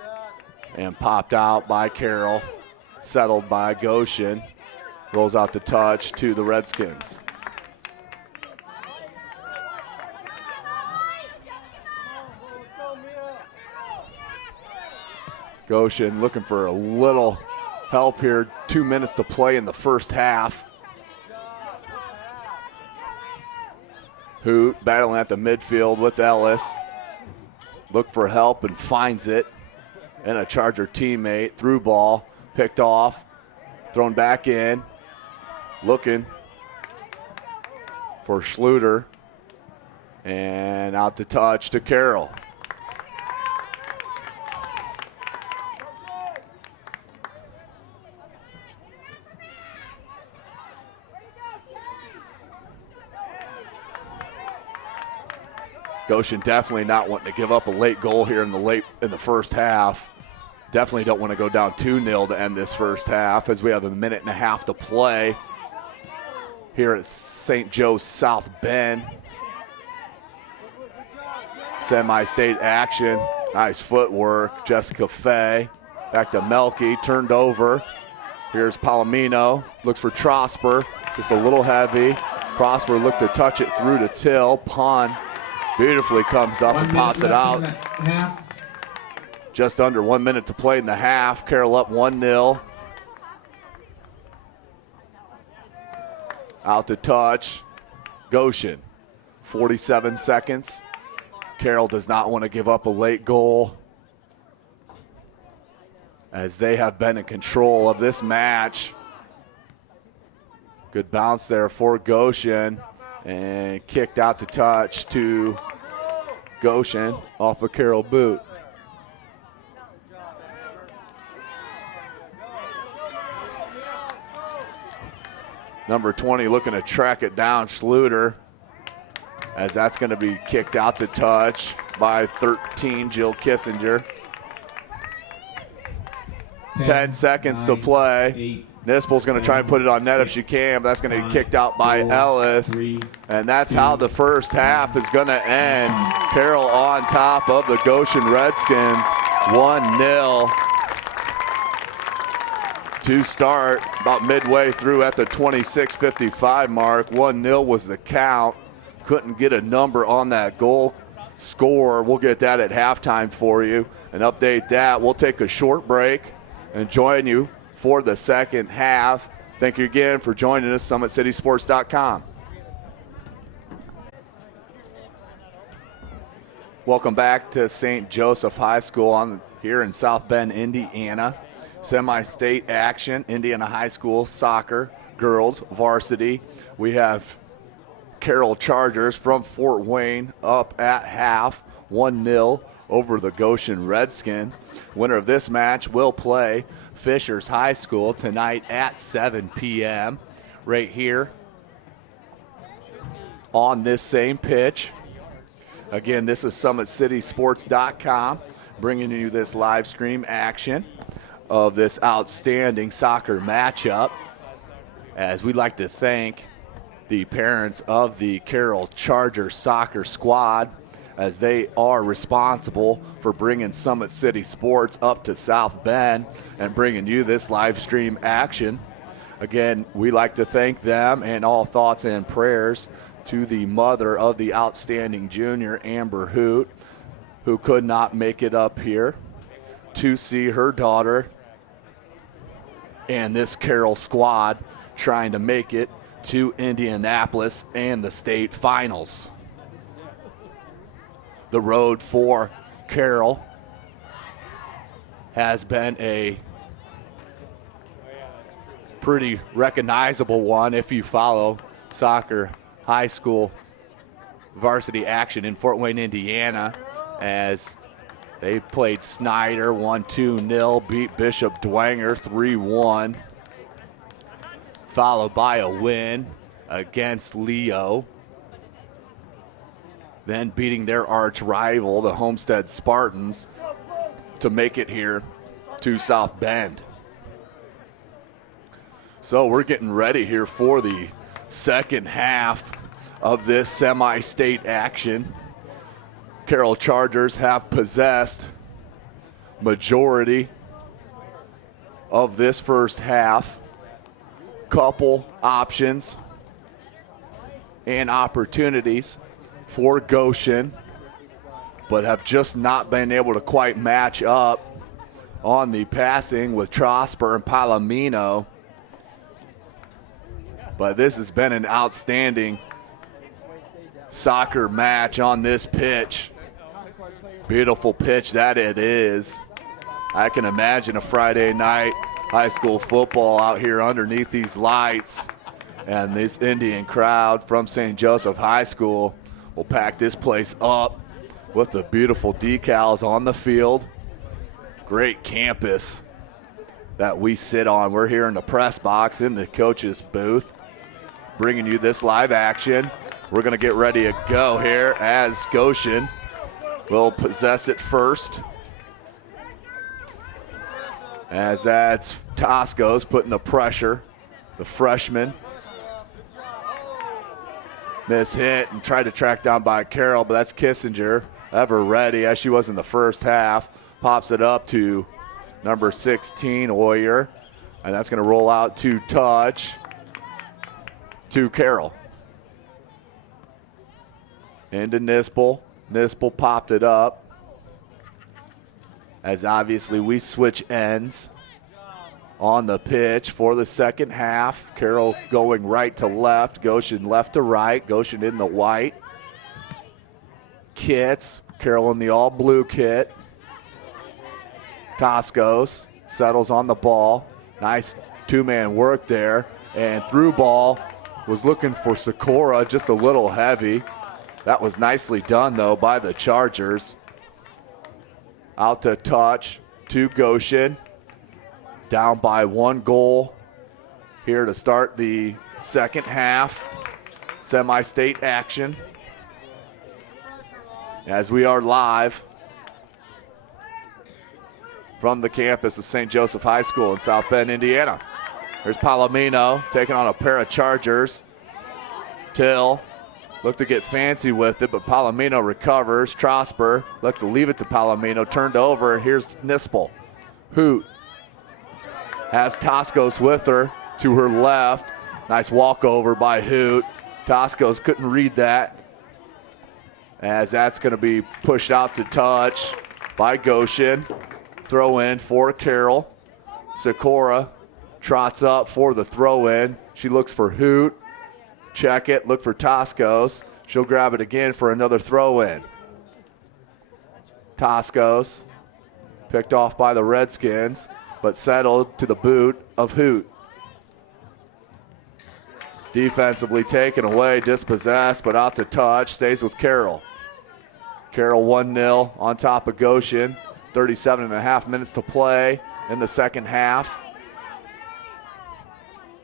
and popped out by Carroll. Settled by Goshen. Rolls out the touch to the Redskins. Goshen looking for a little help here. 2 minutes to play in the first half. Hoot battling at the midfield with Ellis. Look for help and finds it. And a Charger teammate. Through ball. Picked off. Thrown back in. Looking for Schluter. And out to touch to Carroll. Goshen definitely not wanting to give up a late goal here in the first half. Definitely don't want to go down 2-0 to end this first half as we have a minute and a half to play here at St. Joe's South Bend. Semi-state action. Nice footwork. Jessica Fay. Back to Melky. Turned over. Here's Palomino. Looks for Trosper. Just a little heavy. Prosper looked to touch it through to Till. Pun beautifully comes up and pops it out. Just under 1 minute to play in the half. Carroll up 1-0. Out to touch. Goshen. 47 seconds. Carroll does not want to give up a late goal as they have been in control of this match. Good bounce there for Goshen and kicked out to touch to Goshen off a Carroll boot. Number 20 looking to track it down, Schluter, as that's going to be kicked out to touch by 13, Jill Kissinger. 10 seconds to play. Nispel's going to try and put it on net if she can, but that's going to be kicked out by Ellis. And that's how the first half is going to end. Carroll on top of the Goshen Redskins, 1-0 to start about midway through at the 26:55 mark. 1-0 was the count. Couldn't get a number on that goal score. We'll get that at halftime for you and update that. We'll take a short break and join you for the second half. Thank you again for joining us, SummitCitySports.com. Welcome back to St. Joseph High School here in South Bend, Indiana. Semi-state action, Indiana High School soccer, girls, varsity. We have Carroll Chargers from Fort Wayne up at half, 1-0 over the Goshen Redskins. Winner of this match will play Fishers High School tonight at 7 p.m. right here on this same pitch. Again, this is SummitCitySports.com bringing you this live stream action of this outstanding soccer matchup, as we'd like to thank the parents of the Carroll Charger soccer squad, as they are responsible for bringing Summit City Sports up to South Bend and bringing you this live stream action. Again, we like to thank them, and all thoughts and prayers to the mother of the outstanding junior, Amber Hoot, who could not make it up here to see her daughter and this Carroll squad trying to make it to Indianapolis and the state finals. The road for Carroll has been a pretty recognizable one if you follow soccer high school varsity action in Fort Wayne, Indiana, as they played Snyder, won 2-0, beat Bishop Dwenger 3-1, followed by a win against Leo, then beating their arch rival, the Homestead Spartans, to make it here to South Bend. So we're getting ready here for the second half of this semi-state action. Carroll Chargers have possessed majority of this first half. Couple options and opportunities for Goshen, but have just not been able to quite match up on the passing with Trosper and Palomino. But this has been an outstanding soccer match on this pitch. Beautiful pitch that it is. I can imagine a Friday night high school football out here underneath these lights, and this Indian crowd from St. Joseph High School will pack this place up with the beautiful decals on the field. Great campus that we sit on. We're here in the press box in the coach's booth, bringing you this live action. We're going to get ready to go here as Goshen will possess it first. As that's Tosco's putting the pressure. The freshman. Miss hit and tried to track down by Carroll, but that's Kissinger. Ever ready as she was in the first half. Pops it up to number 16, Hoyer. And that's going to roll out to touch to Carroll. Into Nispel. Nispel popped it up. As obviously we switch ends on the pitch for the second half. Carroll going right to left. Goshen left to right. Goshen in the white kits. Carroll in the all blue kit. Toscos settles on the ball. Nice two-man work there. And through ball was looking for Sikora, just a little heavy. That was nicely done, though, by the Chargers. Out to touch to Goshen. Down by 1 goal here to start the second half. Semi-state action. As we are live from the campus of St. Joseph High School in South Bend, Indiana. There's Palomino taking on a pair of Chargers. Till looked to get fancy with it, but Palomino recovers. Trosper looked to leave it to Palomino. Turned over. Here's Nispel. Hoot has Toscos with her to her left. Nice walkover by Hoot. Toscos couldn't read that. As that's going to be pushed out to touch by Goshen. Throw in for Carroll. Sikora trots up for the throw in. She looks for Hoot. Check it, look for Toscos. She'll grab it again for another throw in. Toscos picked off by the Redskins, but settled to the boot of Hoot. Defensively taken away, dispossessed, but out to touch, stays with Carroll. Carroll 1-0 on top of Goshen. 37.5 minutes to play in the second half.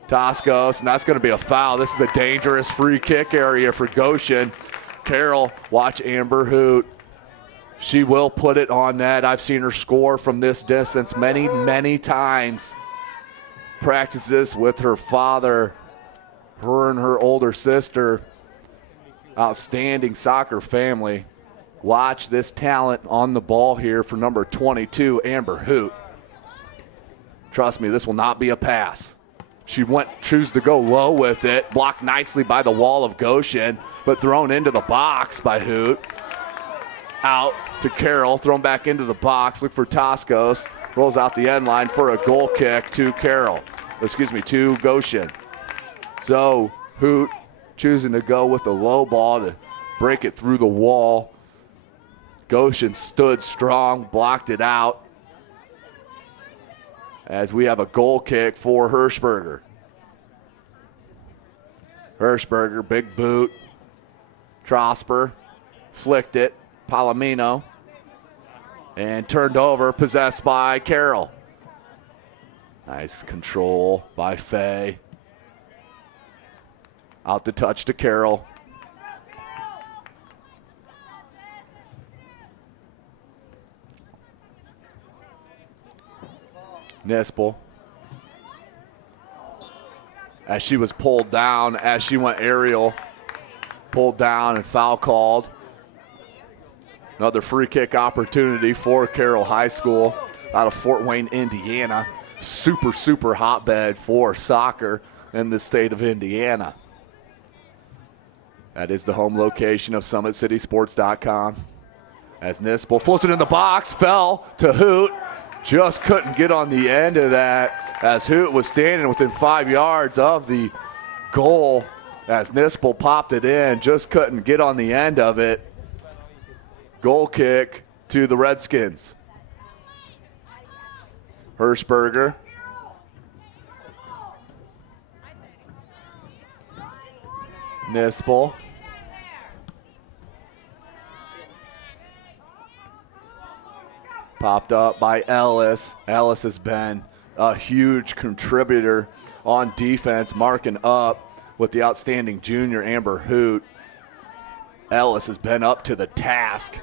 Toscos, and that's going to be a foul. This is a dangerous free kick area for Goshen. Carroll, watch Amber Hoot. She will put it on net. I've seen her score from this distance many, many times. Practices with her father, her and her older sister. Outstanding soccer family. Watch this talent on the ball here for number 22, Amber Hoot. Trust me, this will not be a pass. She choose to go low with it, blocked nicely by the wall of Goshen, but thrown into the box by Hoot. Out to Carroll, thrown back into the box, look for Toscos, rolls out the end line for a goal kick to to Goshen. So Hoot choosing to go with the low ball to break it through the wall. Goshen stood strong, blocked it out. As we have a goal kick for Hirschberger. Hirschberger, big boot. Trosper flicked it. Palomino. And turned over, possessed by Carroll. Nice control by Fay. Out the touch to Carroll. Nispel. As she was pulled down, as she went aerial, pulled down and foul called. Another free kick opportunity for Carroll High School out of Fort Wayne, Indiana. Super hotbed for soccer in the state of Indiana. That is the home location of SummitCitySports.com. As Nispel floats it in the box, fell to Hoot. Just couldn't get on the end of that as Hoot was standing within 5 yards of the goal as Nispel popped it in. Just couldn't get on the end of it. Goal kick to the Redskins. Hirschberger. Nispel. Popped up by Ellis. Ellis has been a huge contributor on defense, marking up with the outstanding junior Amber Hoot. Ellis has been up to the task.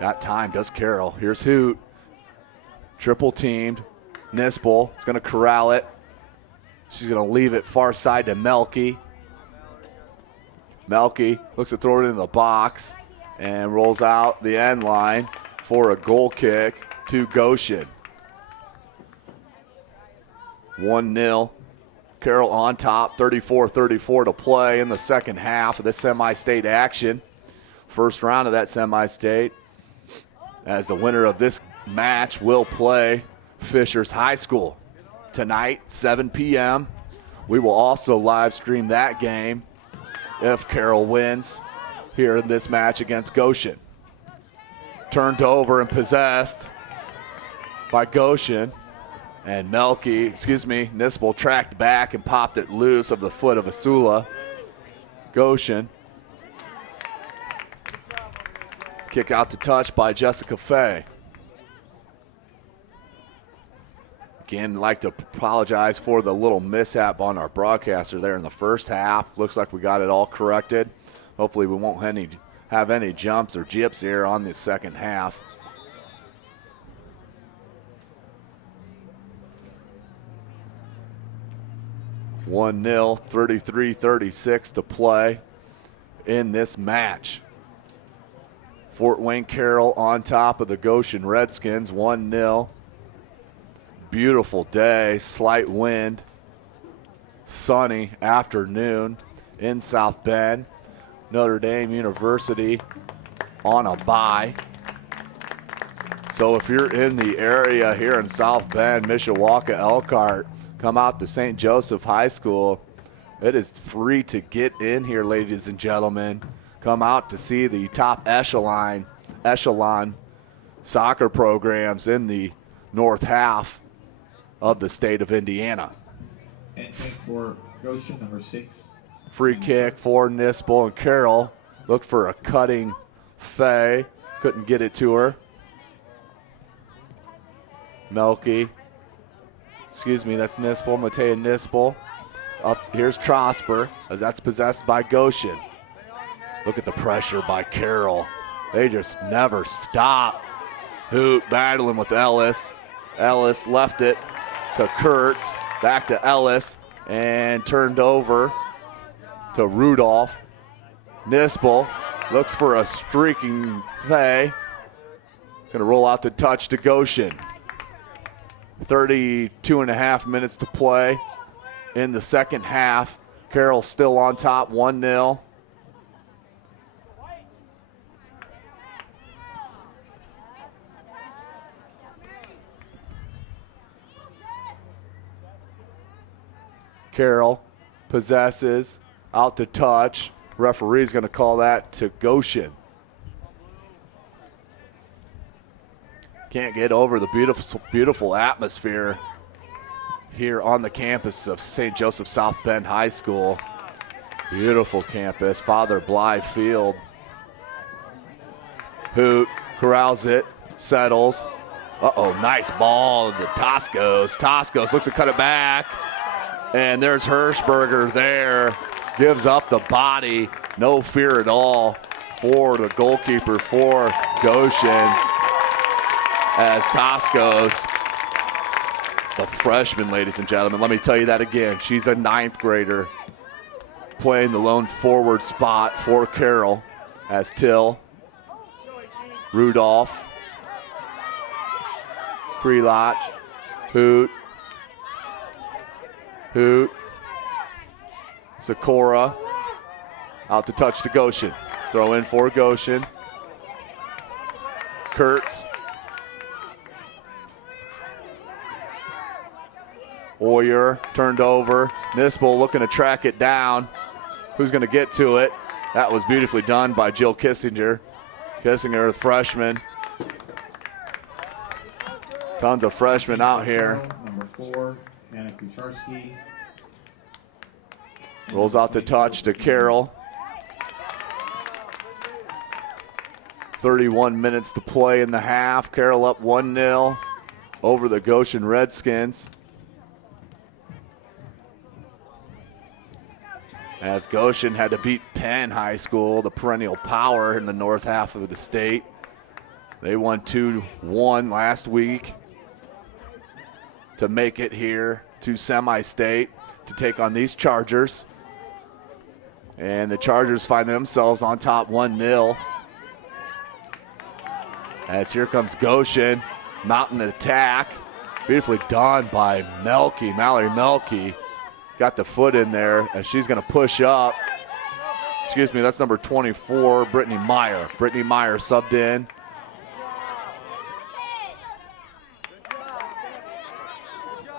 Got time, does Carroll. Here's Hoot. Triple teamed. Nispel is going to corral it. She's going to leave it far side to Melky. Melky looks to throw it into the box and rolls out the end line for a goal kick to Goshen. 1-0. Carroll on top, 34-34 to play in the second half of the semi-state action. First round of that semi-state, as the winner of this match will play Fishers High School tonight, 7 p.m. We will also live stream that game if Carroll wins here in this match against Goshen. Turned over and possessed by Goshen. And Nispel tracked back and popped it loose of the foot of IHSAA. Goshen. Kick out to touch by Jessica Fay. Again, I'd like to apologize for the little mishap on our broadcaster there in the first half. Looks like we got it all corrected. Hopefully we won't have any jumps or jips here on the second half. One 0, 33-36 to play in this match. Fort Wayne Carroll on top of the Goshen Redskins, 1-0. Beautiful day, slight wind, sunny afternoon in South Bend. Notre Dame University on a bye. So if you're in the area here in South Bend, Mishawaka, Elkhart, come out to St. Joseph High School. It is free to get in here, ladies and gentlemen. Come out to see the top echelon soccer programs in the north half of the state of Indiana. And for Goshen, number 6. Free kick for Nispel, and Carroll looked for a cutting Fay. Couldn't get it to her. Melky. That's Nispel, Matea Nispel. Up here's Trosper, as that's possessed by Goshen. Look at the pressure by Carroll. They just never stop. Hoot battling with Ellis. Ellis left it to Kurtz, back to Ellis, and turned over to Rudolph. Nispel looks for a streaking Fay. It's going to roll out the touch to Goshen. 32 and a half minutes to play in the second half. Carroll still on top, 1-0. Carroll possesses, out to touch. Referee's going to call that to Goshen. Can't get over the beautiful atmosphere here on the campus of St. Joseph South Bend High School. Beautiful campus, Father Blythe Field. Hoot corrals it, settles. Nice ball to Toscos. Toscos looks to cut it back. And there's Hirschberger there. Gives up the body. No fear at all for the goalkeeper for Goshen. As Toscos, the freshman, ladies and gentlemen, let me tell you that again. She's a 9th grader playing the lone forward spot for Carroll as Till, Rudolph, Krelach, Hoot, Sikora, out to touch to Goshen. Throw in for Goshen. Kurtz. Oyer turned over. Nispel looking to track it down. Who's going to get to it? That was beautifully done by Jill Kissinger. Kissinger, the freshman. Tons of freshmen out here. Number 4, Anna Kucharski. Rolls out the touch to Carroll. 31 minutes to play in the half. Carroll up 1-0 over the Goshen Redskins. as Goshen had to beat Penn High School, the perennial power in the north half of the state. They won 2-1 last week to make it here to semi-state to take on these Chargers. And the Chargers find themselves on top 1-0. As here comes Goshen, mounting attack. Beautifully done by Melky, Mallory Melky. Got the foot in there as she's gonna push up. Excuse me, that's number 24, Brittany Meyer. Brittany Meyer subbed in.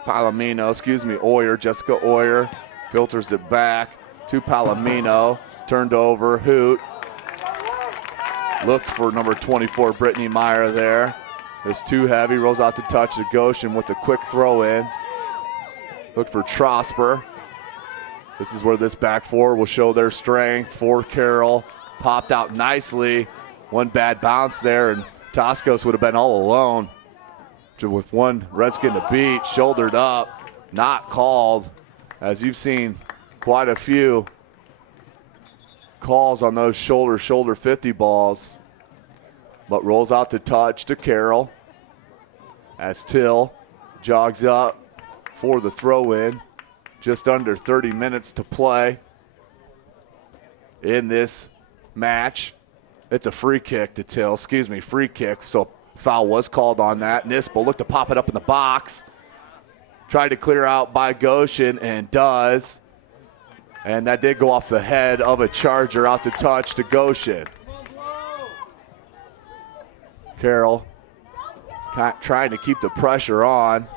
Palomino, Oyer, Jessica Oyer filters it back to Palomino, turned over, Hoot. Looked for number 24, Brittany Meyer there. It's too heavy, rolls out to touch to Goshen with a quick throw in. Looked for Trosper. This is where this back four will show their strength for Carroll. Popped out nicely. One bad bounce there, and Toscos would have been all alone. With one Redskin to beat, shouldered up, not called, as you've seen quite a few calls on those shoulder 50 balls, but rolls out to touch to Carroll as Till jogs up for the throw in. Just under 30 minutes to play in this match. It's a free kick to Till, free kick, so foul was called on that. Nispel looked to pop it up in the box. Tried to clear out by Goshen and does. And that did go off the head of a Charger out to touch to Goshen. Carroll trying to keep the pressure on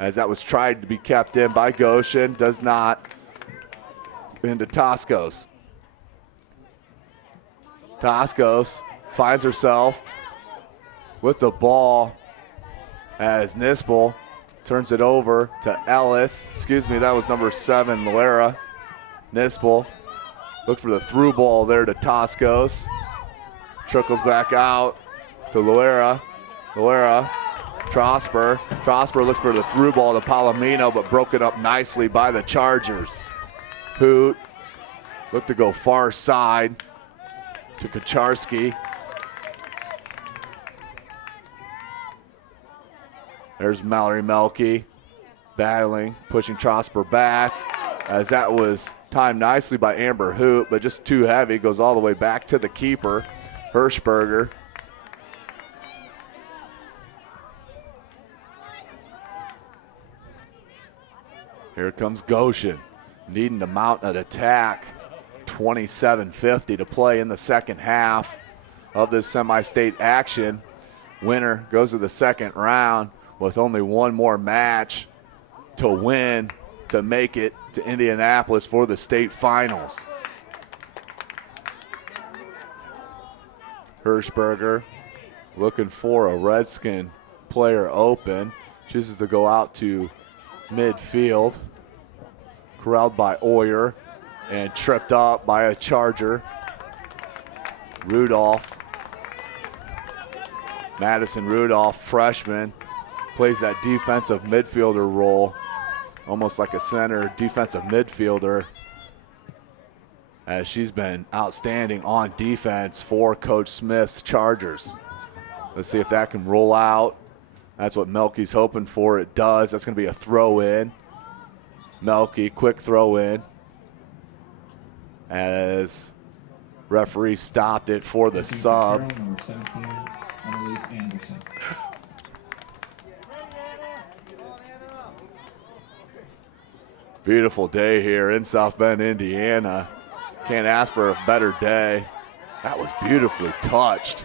as that was tried to be kept in by Goshen. Does not. Into Toscos. Toscos finds herself with the ball as Nispel turns it over to Ellis. That was number 7, Loera. Nispel looked for the through ball there to Toscos. Trickles back out to Loera. Trosper looked for the through ball to Palomino, but broken up nicely by the Chargers. Hoot looked to go far side to Kacharski. There's Mallory Melky battling, pushing Trosper back, as that was timed nicely by Amber Hoot, but just too heavy. Goes all the way back to the keeper, Hirschberger. Here comes Goshen, needing to mount an attack. 27:50 to play in the second half of this semi-state action. Winner goes to the second round with only one more match to win to make it to Indianapolis for the state finals. Hirschberger looking for a Redskin player open. Chooses to go out to midfield. Corralled by Oyer and tripped up by a Charger. Rudolph. Madison Rudolph, freshman, plays that defensive midfielder role, almost like a center defensive midfielder, as she's been outstanding on defense for Coach Smith's Chargers. Let's see if that can roll out. That's what Melky's hoping for. It does. That's going to be a throw in. Melky, quick throw in, as referee stopped it for the sub. Carroll, number 17, Annalise Anderson. Beautiful day here in South Bend, Indiana. Can't ask for a better day. That was beautifully touched.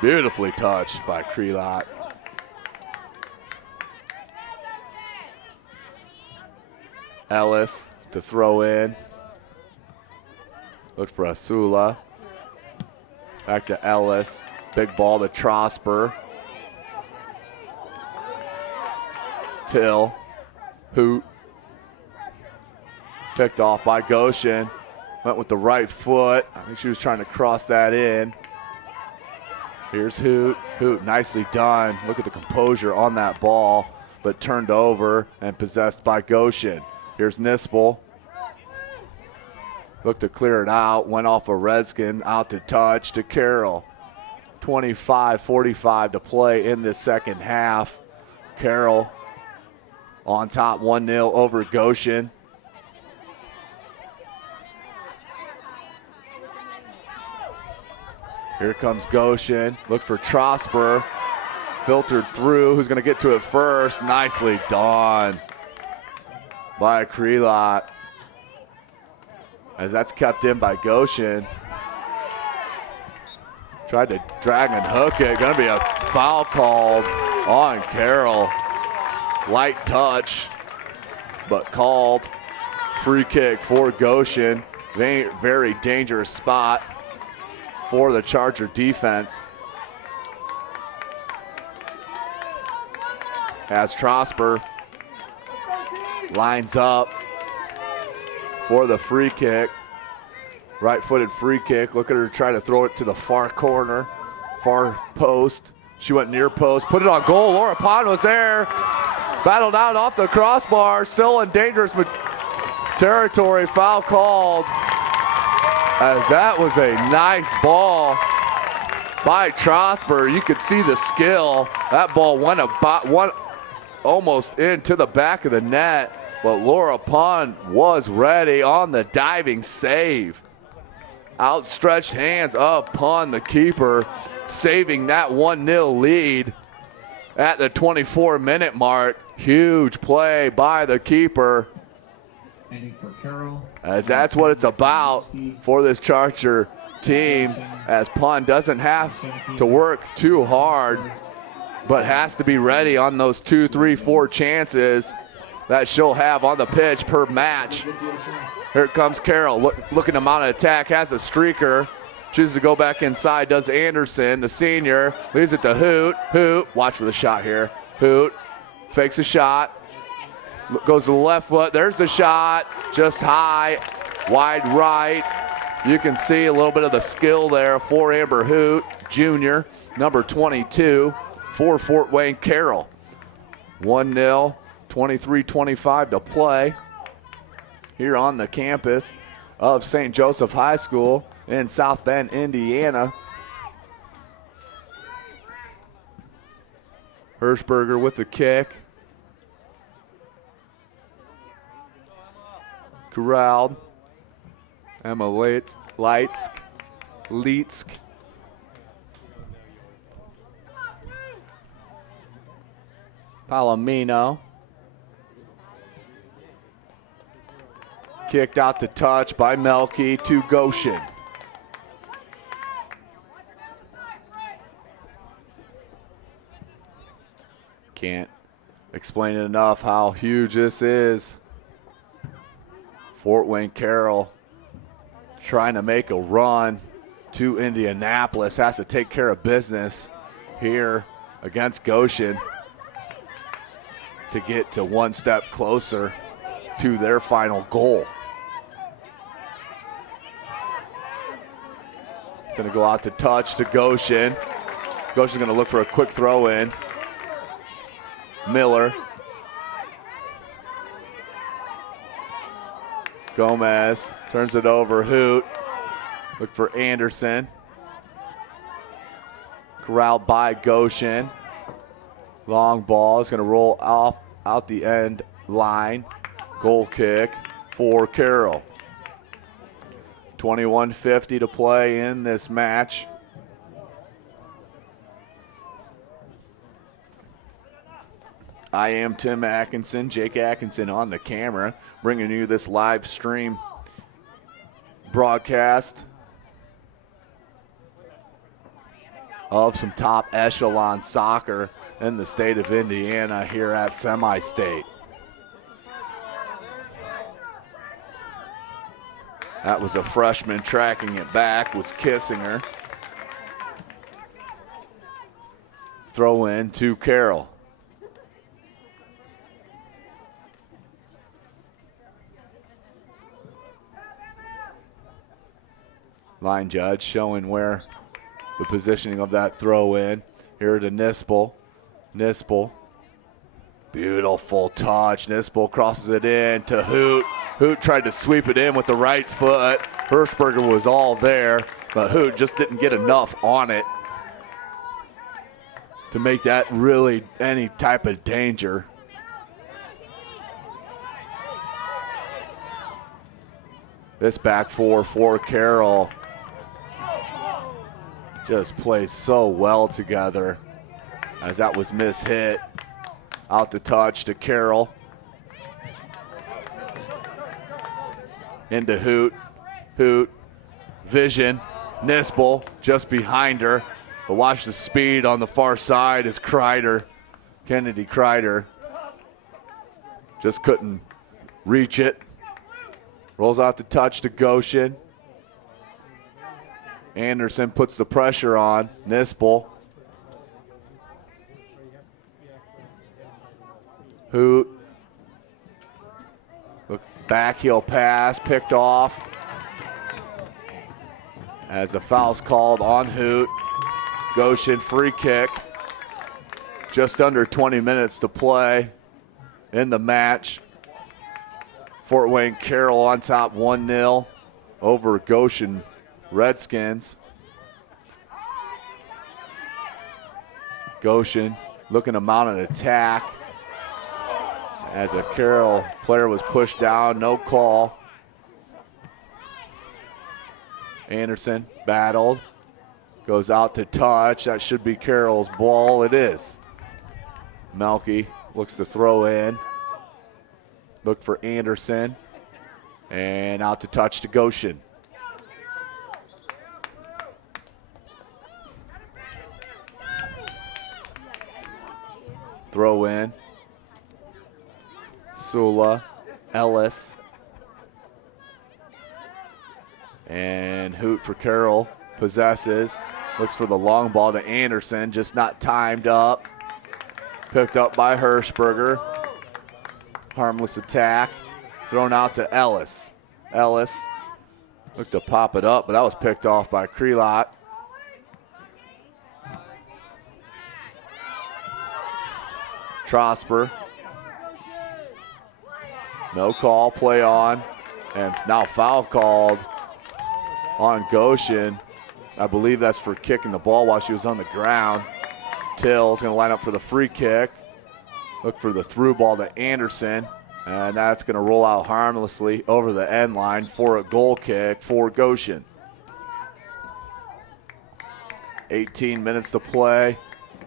Beautifully touched by Crelot. Ellis to throw in. Look for Asula. Back to Ellis. Big ball to Trosper. Till. Hoot. Picked off by Goshen. Went with the right foot. I think she was trying to cross that in. Here's Hoot. Hoot, nicely done. Look at the composure on that ball, but turned over and possessed by Goshen. Here's Nispel. Looked to clear it out. Went off a Redskin. Out to touch to Carroll. 25-45 to play in the second half. Carroll on top 1-0 over Goshen. Here comes Goshen. Look for Trosper. Filtered through. Who's going to get to it first? Nicely done by Crelot. As that's kept in by Goshen. Tried to drag and hook it. Going to be a foul called on Carroll. Light touch, but called. Free kick for Goshen. Very, very dangerous spot for the Charger defense. As Trosper lines up for the free kick. Right-footed free kick. Look at her try to throw it to the far corner, far post. She went near post, put it on goal. Laura Pond was there. Battled out off the crossbar, still in dangerous territory. Foul called. As that was a nice ball by Trosper. You could see the skill. That ball went almost into the back of the net, but Laura Pond was ready on the diving save. Outstretched hands upon the keeper, saving that 1-0 lead at the 24-minute mark. Huge play by the keeper. For Carroll. As that's what it's about for this Charger team, as Pond doesn't have to work too hard, but has to be ready on those 2, 3, 4 chances that she'll have on the pitch per match. Here comes Carroll, looking to mount an attack, has a streaker, chooses to go back inside, does Anderson, the senior, leaves it to Hoot. Hoot, watch for the shot here. Hoot, fakes a shot, goes to the left foot, there's the shot, just high, wide right. You can see a little bit of the skill there for Amber Hoot, junior, number 22, for Fort Wayne Carroll. 1-0, 23-25 to play here on the campus of St. Joseph High School in South Bend, Indiana. Hirschberger with the kick. Corralled. Emma Leitsk. Palomino. Kicked out to touch by Melky to Goshen. Can't explain it enough how huge this is. Fort Wayne Carroll trying to make a run to Indianapolis, has to take care of business here against Goshen to get to one step closer to their final goal. It's going to go out to touch to Goshen. Goshen's going to look for a quick throw in. Miller. Gomez turns it over. Hoot. Look for Anderson. Corralled by Goshen. Long ball is going to roll off out the end line. Goal kick for Carroll. 21:50 to play in this match. I am Tim Atkinson, Jake Atkinson on the camera, bringing you this live stream broadcast of some top echelon soccer in the state of Indiana here at Semi-State. That was a freshman tracking it back, was Kissinger. Throw in to Carroll. Line judge showing where the positioning of that throw in. Here to Nispel. Nispel. Beautiful touch. Nispel crosses it in to Hoot. Hoot tried to sweep it in with the right foot. Hirschberger was all there, but Hoot just didn't get enough on it to make that really any type of danger. This back four for Carroll just plays so well together, as that was mishit. Out the touch to Carroll. Into Hoot. Hoot. Vision. Nispel just behind her. But watch the speed on the far side as Kennedy Kreider, just couldn't reach it. Rolls out the touch to Goshen. Anderson puts the pressure on Nispel. Hoot. Look, back heel pass picked off as the foul's called on Hoot. Goshen free kick. Just under 20 minutes to play in the match. Fort Wayne Carroll on top 1-0 over Goshen Redskins. Goshen looking to mount an attack as a Carroll player was pushed down, no call. Anderson battled, goes out to touch. That should be Carroll's ball. It is. Melky looks to throw in. Look for Anderson. And out to touch to Goshen. Throw in. Sula, Ellis. And Hoot for Carroll. Possesses. Looks for the long ball to Anderson. Just not timed up. Picked up by Hirschberger. Harmless attack. Thrown out to Ellis. Ellis looked to pop it up, but that was picked off by Crelot. Trosper. No call, play on. And now foul called on Goshen. I believe that's for kicking the ball while she was on the ground. Till's going to line up for the free kick. Look for the through ball to Anderson. And that's going to roll out harmlessly over the end line for a goal kick for Goshen. 18 minutes to play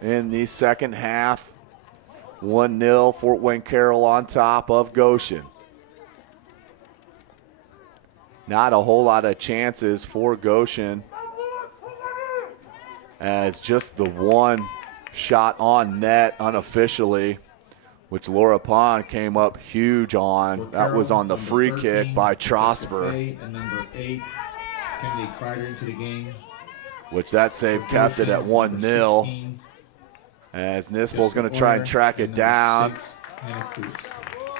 in the second half. 1-0 Fort Wayne Carroll on top of Goshen. Not a whole lot of chances for Goshen, as just the one shot on net unofficially, which Laura Pond came up huge on. That was on the free kick by Trosper. And number 8, Kennedy Kreider into the game. Which that save kept it at 1-0. As Nispel's going to try and track it down.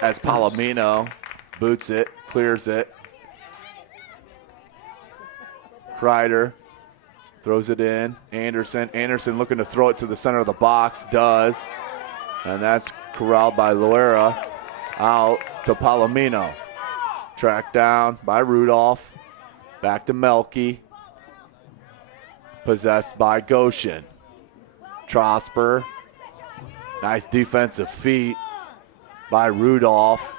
As Palomino boots it, clears it. Kreider throws it in. Anderson looking to throw it to the center of the box. Does. And that's corralled by Loera. Out to Palomino. Tracked down by Rudolph. Back to Melky. Possessed by Goshen. Trosper. Nice defensive feet by Rudolph.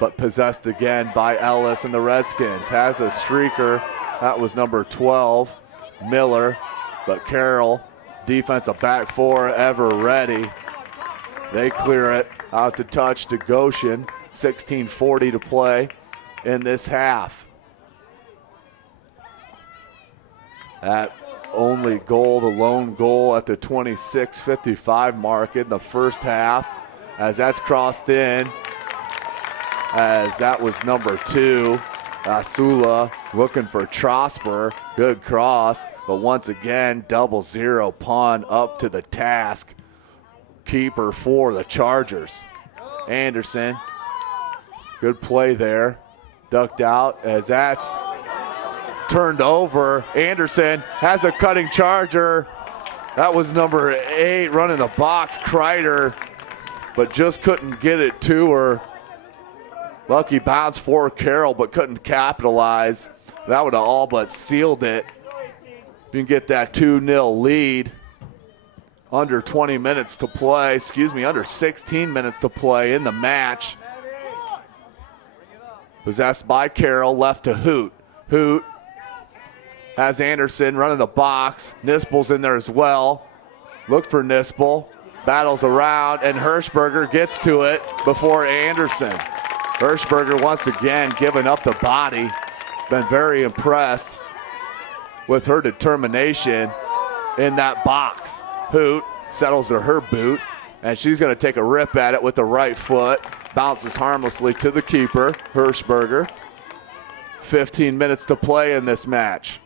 But possessed again by Ellis and the Redskins. Has a streaker. That was number 12, Miller. But Carroll, defensive back four, ever ready. They clear it out to touch to Goshen. 16:40 to play in this half. That only goal, the lone goal at the 26:55 mark in the first half, as that's crossed in, as that was number 2. Asula looking for Trosper. Good cross, but once again, 0-0 Pond up to the task. Keeper for the Chargers. Anderson, good play there. Ducked out as that's turned over. Anderson has a cutting Charger. That was number 8 running the box, Kreider, but just couldn't get it to her. Lucky bounce for Carroll, but couldn't capitalize That would have all but sealed it. If you can get that 2-0 lead. Under 20 minutes to play, under 16 minutes to play in the match. Possessed by Carroll, left to Hoot. Hoot has Anderson running the box. Nispel's in there as well. Look for Nispel. Battles around, and Hirschberger gets to it before Anderson. Hirschberger once again giving up the body. Been very impressed with her determination in that box. Hoot settles to her boot, and she's going to take a rip at it with the right foot. Bounces harmlessly to the keeper, Hirschberger. 15 minutes to play in this match.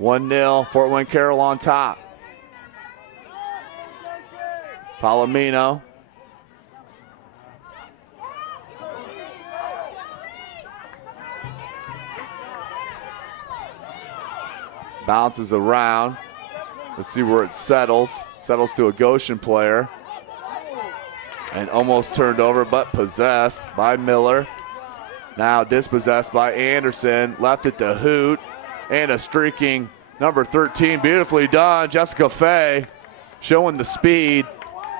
1-0, Fort Wayne Carroll on top. Palomino. Bounces around. Let's see where it settles. Settles to a Goshen player. And almost turned over, but possessed by Miller. Now dispossessed by Anderson. Left it to Hoot. And a streaking number 13. Beautifully done. Jessica Fay showing the speed.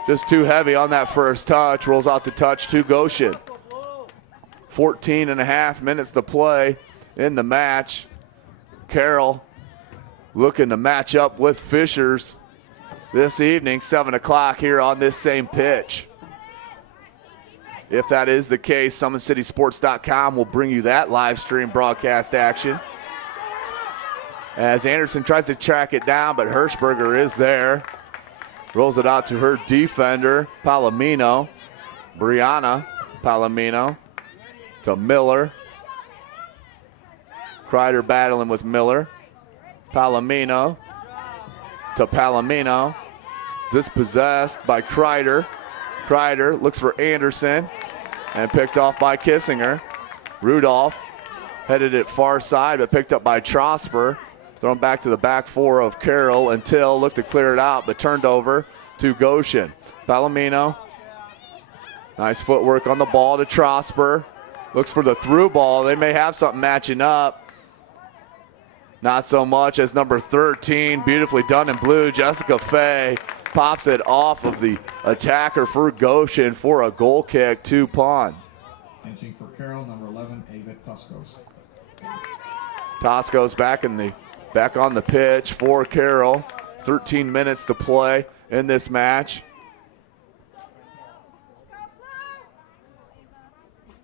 Just too heavy on that first touch. Rolls out the touch to Goshen. 14 and a half minutes to play in the match. Carroll looking to match up with Fishers this evening, 7 o'clock here on this same pitch. If that is the case, SummitCitySports.com will bring you that live stream broadcast action. As Anderson tries to track it down, but Hirschberger is there. Rolls it out to her defender, Palomino. Brianna Palomino to Miller. Kreider battling with Miller. Palomino to Palomino. Dispossessed by Kreider. Kreider looks for Anderson and picked off by Kissinger. Rudolph headed it far side, but picked up by Trosper. Thrown back to the back four of Carroll until looked to clear it out, but turned over to Goshen. Palomino. Nice footwork on the ball to Trosper. Looks for the through ball. They may have something matching up. Not so much as number 13, beautifully done in blue, Jessica Fay, pops it off of the attacker for Goshen for a goal kick to Pond. Benching for Carroll, number 11, Ava Toscos. Toscos back on the pitch for Carroll. 13 minutes to play in this match.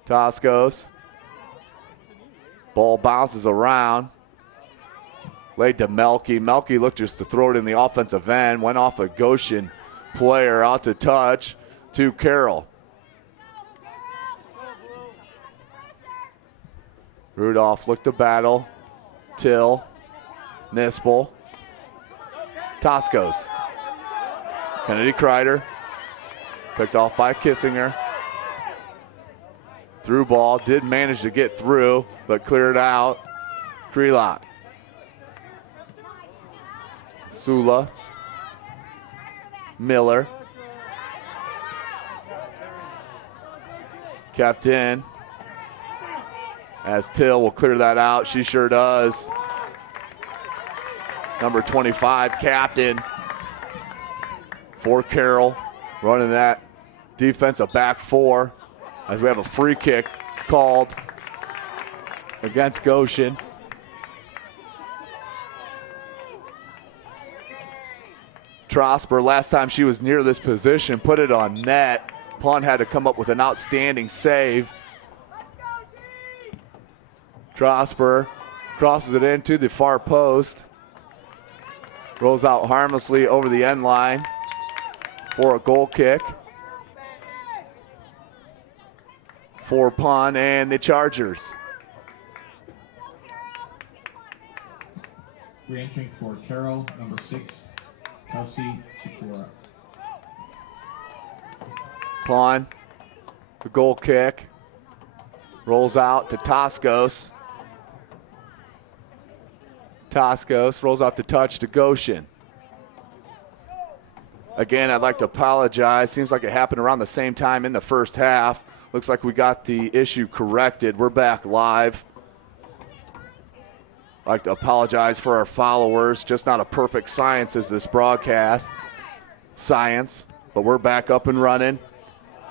Toscos. Ball bounces around. Laid to Melky. Melky looked just to throw it in the offensive end. Went off a Goshen player out to touch to Carroll. Rudolph looked to battle. Till. Nispel. Toscos. Kennedy Kreider. Picked off by Kissinger. Through ball. Did manage to get through, but cleared out. Krelot. Sula. Miller. Kept in. As Till will clear that out. She sure does. Number 25, captain for Carroll. Running that defensive back four as we have a free kick called against Goshen. Trosper, last time she was near this position, put it on net. Pond had to come up with an outstanding save. Trosper crosses it into the far post. Rolls out harmlessly over the end line for a goal kick. For Pond and the Chargers. Re-entering for Carroll, number 6, Kelsey Chikora. Pond, the goal kick. Rolls out to Toscos. Toscos rolls out the touch to Goshen. Again, I'd like to apologize. Seems like it happened around the same time in the first half. Looks like we got the issue corrected. We're back live. I'd like to apologize for our followers. Just not a perfect science is this broadcast. Science. But we're back up and running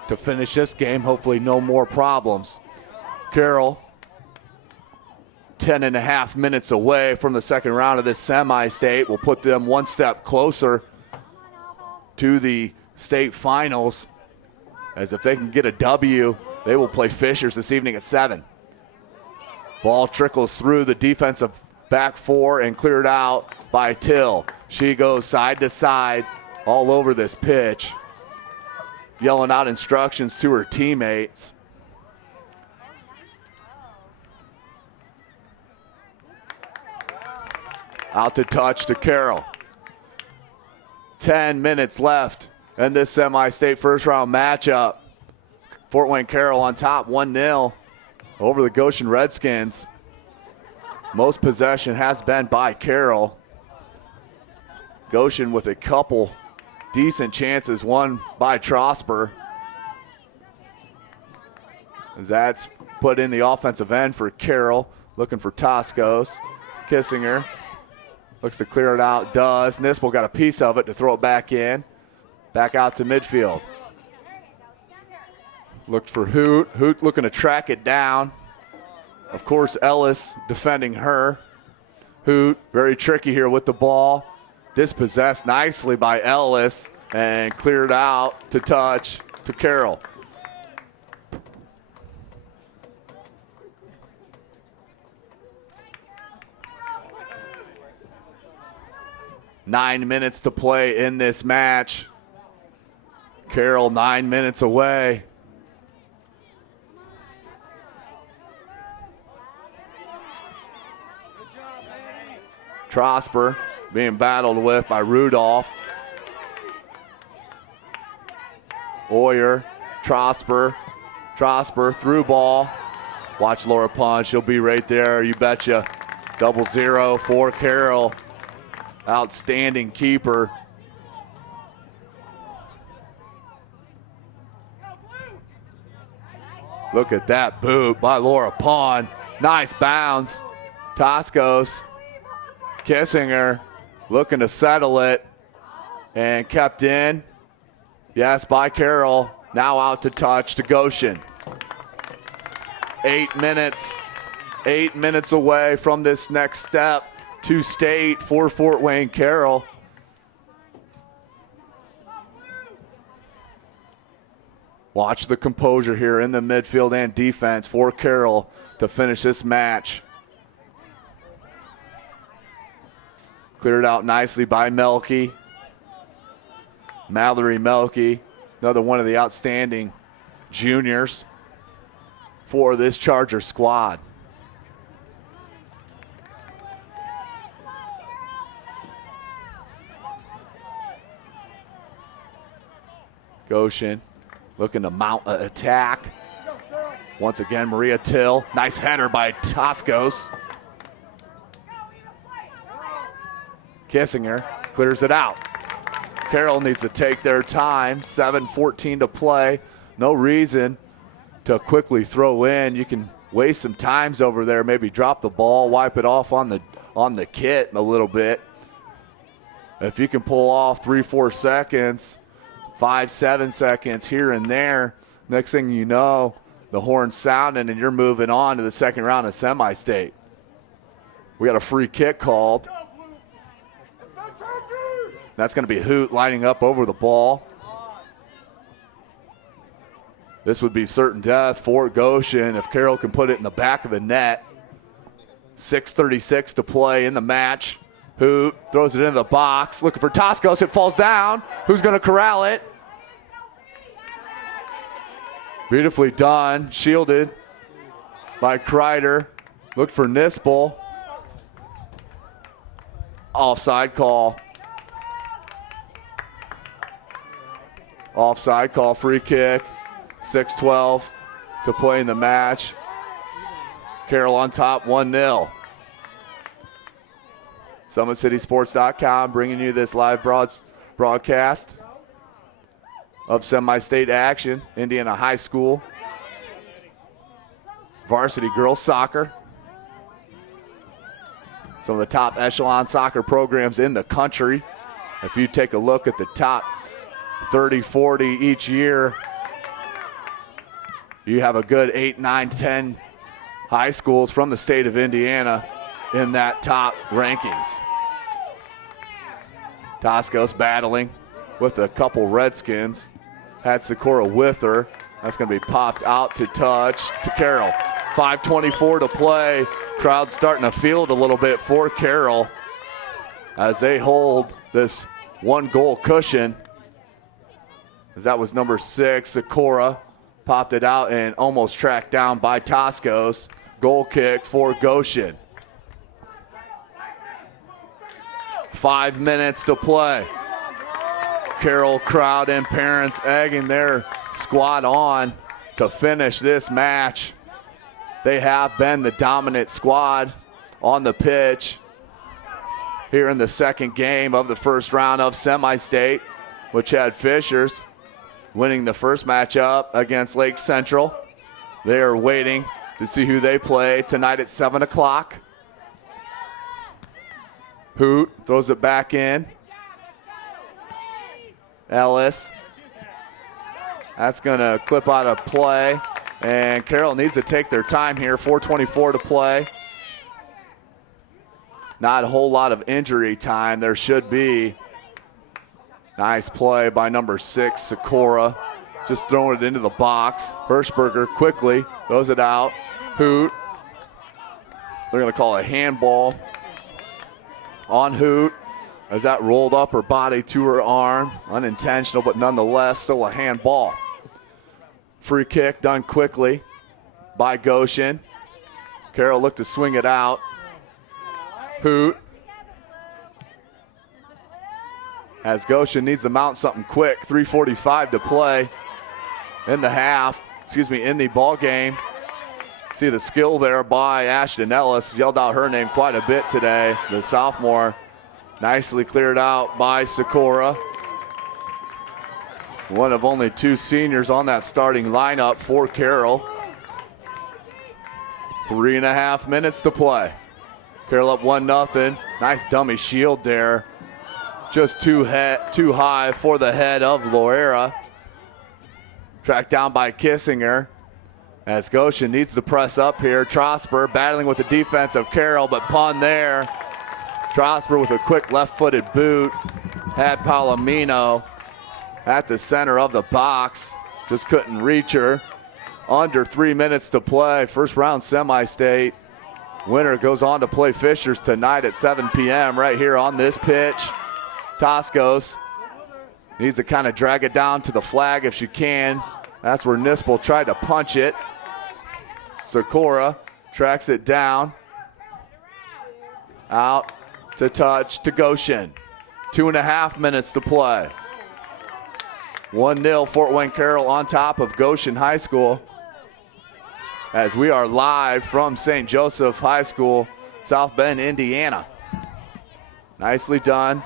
to finish this game. Hopefully no more problems. Carroll, 10.5 minutes away from the second round of this semi-state. Will put them one step closer to the state finals, as if they can get a W, they will play Fishers this evening at 7. Ball trickles through the defensive back four and cleared out by Till. She goes side to side all over this pitch, yelling out instructions to her teammates. Out to touch to Carroll. 10 minutes left in this semi-state first round matchup. Fort Wayne Carroll on top 1-0 over the Goshen Redskins. Most possession has been by Carroll. Goshen with a couple decent chances, one by Trosper. That's put in the offensive end for Carroll, looking for Toscos. Kissinger looks to clear it out, does. Nispel got a piece of it to throw it back in. Back out to midfield. Looked for Hoot. Hoot looking to track it down. Of course, Ellis defending her. Hoot, very tricky here with the ball. Dispossessed nicely by Ellis and cleared out to touch to Carroll. Nine minutes to play in this match. Carroll 9 minutes away. Trosper being battled with by Rudolph. Oyer, Trosper through ball. Watch Laura Pond, she'll be right there, you betcha. 0-0 for Carroll. Outstanding keeper. Look at that boot by Laura Pond. Nice bounce. Toscos. Kissinger looking to settle it and kept in. Yes, by Carroll. Now out to touch to Goshen. 8 minutes. 8 minutes away from this next step to state for Fort Wayne Carroll. Watch the composure here in the midfield and defense for Carroll to finish this match. Cleared out nicely by Melky. Mallory Melky, another one of the outstanding juniors for this Charger squad. Goshen looking to mount an attack. Once again, Maria Till. Nice header by Toscos. Kissinger clears it out. Carroll needs to take their time. 7:14 to play. No reason to quickly throw in. You can waste some times over there. Maybe drop the ball, wipe it off on the kit a little bit. If you can pull off 3-4 seconds, 5-7 seconds here and there, next thing you know, the horn's sounding and you're moving on to the second round of semi-state. We got a free kick called. That's going to be Hoot lining up over the ball. This would be certain death for Goshen if Carroll can put it in the back of the net. 6:36 to play in the match. Hoot throws it into the box, looking for Toscos. It falls down. Who's going to corral it? Beautifully done. Shielded by Kreider. Looked for Nispel. Offside call. Offside call, free kick. 6:12 to play in the match. Carroll on top, 1-0. SummitCitySports.com bringing you this live broadcast of semi-state action. Indiana High School varsity girls soccer. some of the top echelon soccer programs in the country. If you take a look at the top 30, 40 each year, you have a good 8, 9, 10 high schools from the state of Indiana in that top rankings. Toscos battling with a couple Redskins. Had Sikora with her. That's going to be popped out to touch to Carroll. 5:24 to play. Crowd starting to feel it a little bit for Carroll as they hold this 1-goal cushion. As that was number 6, Sikora. Popped it out and almost tracked down by Toscos. Goal kick for Goshen. 5 minutes to play. Carroll crowd and parents egging their squad on to finish this match. They have been the dominant squad on the pitch here in the second game of the first round of semi-state, which had Fishers winning the first matchup against Lake Central. They are waiting to see who they play tonight at 7 o'clock. Hoot throws it back in. Ellis. That's going to clip out of play. And Carroll needs to take their time here. 4:24 to play. Not a whole lot of injury time. There should be. Nice play by number 6, Sikora. Just throwing it into the box. Hirschberger quickly throws it out. Hoot. They're going to call a handball on Hoot as that rolled up her body to her arm. Unintentional, but nonetheless still a handball. Free kick done quickly by Goshen. Carroll looked to swing it out. Hoot. As Goshen needs to mount something quick. 3:45 to play in the ball game. See the skill there by Ashton Ellis. Yelled out her name quite a bit today, the sophomore. Nicely cleared out by Sikora. One of only 2 seniors on that starting lineup for Carroll. 3.5 minutes to play. Carroll up 1-0. Nice dummy shield there. Just too high for the head of Loera. Tracked down by Kissinger. As Goshen needs to press up here. Trosper battling with the defense of Carroll, but pun there. Trosper with a quick left-footed boot. Had Palomino at the center of the box. Just couldn't reach her. Under 3 minutes to play. First round semi-state. Winner goes on to play Fishers tonight at 7 p.m. right here on this pitch. Toscos needs to kind of drag it down to the flag if she can. That's where Nispel tried to punch it. Sikora tracks it down. Out to touch to Goshen. 2.5 minutes to play. 1-0 Fort Wayne Carroll on top of Goshen High School. As we are live from St. Joseph High School, South Bend, Indiana. Nicely done.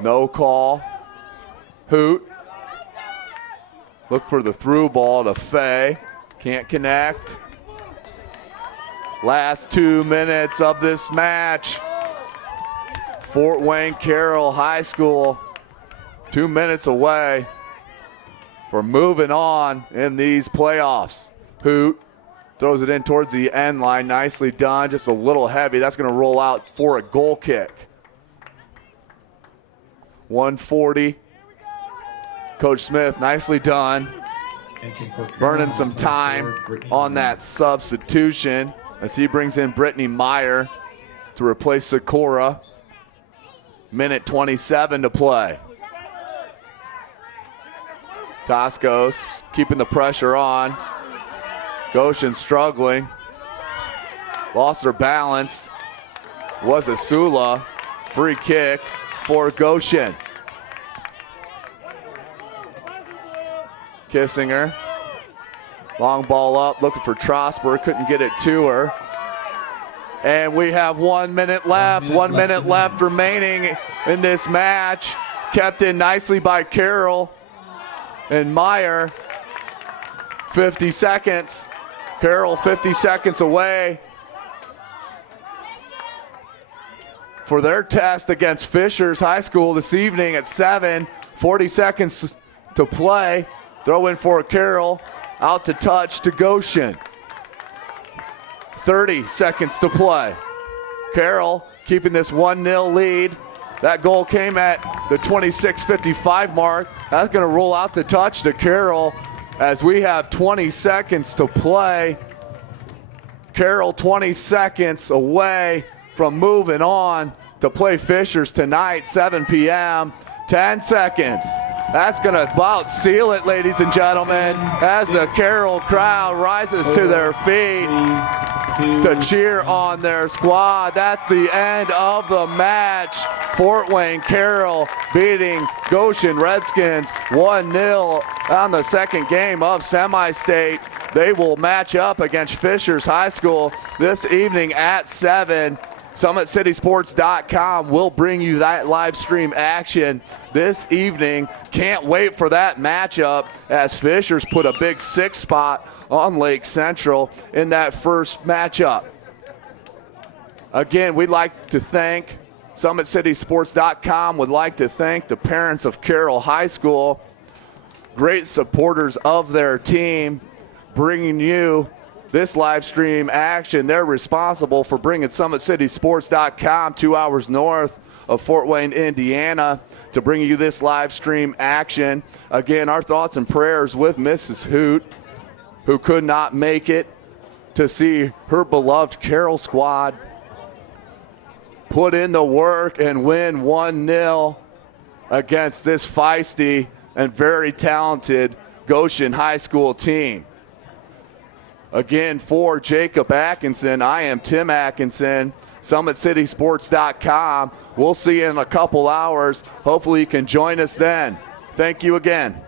No call. Hoot. Look for the through ball to Fay. Can't connect. Last 2 minutes of this match. Fort Wayne Carroll High School 2 minutes away for moving on in these playoffs. Hoot throws it in towards the end line. Nicely done. Just a little heavy. That's going to roll out for a goal kick. 140. Coach Smith, nicely done. Burning some time on that substitution as he brings in Brittany Meyer to replace Sikora. Minute 27 to play. Toscos keeping the pressure on. Goshen struggling. Lost their balance. Was a Sula. Free kick for Goshen. Kissinger. Long ball up, looking for Trosper. Couldn't get it to her. And we have 1 minute left. 1 minute left remaining in this match. Kept in nicely by Carroll and Meyer. 50 seconds. Carroll 50 seconds away for their test against Fishers High School this evening at 7. 40 seconds to play. Throw in for Carroll. Out to touch to Goshen. 30 seconds to play. Carroll keeping this 1-0 lead. That goal came at the 26:55 mark. That's going to roll out to touch to Carroll as we have 20 seconds to play. Carroll 20 seconds away from moving on to play Fishers tonight, 7 p.m. 10 seconds. That's going to about seal it, ladies and gentlemen, as the Carroll crowd rises to their feet to cheer on their squad. That's the end of the match. Fort Wayne Carroll beating Goshen Redskins 1-0 on the second game of semi-state. They will match up against Fishers High School this evening at 7. SummitCitySports.com will bring you that live stream action this evening. Can't wait for that matchup as Fishers put a big 6 spot on Lake Central in that first matchup. Again, we'd like to thank SummitCitySports.com would like to thank the parents of Carroll High School, great supporters of their team, bringing you this live stream action. They're responsible for bringing SummitCitySports.com 2 hours north of Fort Wayne, Indiana, to bring you this live stream action. Again, our thoughts and prayers with Mrs. Hoot, who could not make it to see her beloved Carroll squad put in the work and win 1-0 against this feisty and very talented Goshen High School team. Again, for Jacob Atkinson, I am Tim Atkinson, SummitCitySports.com. We'll see you in a couple hours. Hopefully you can join us then. Thank you again.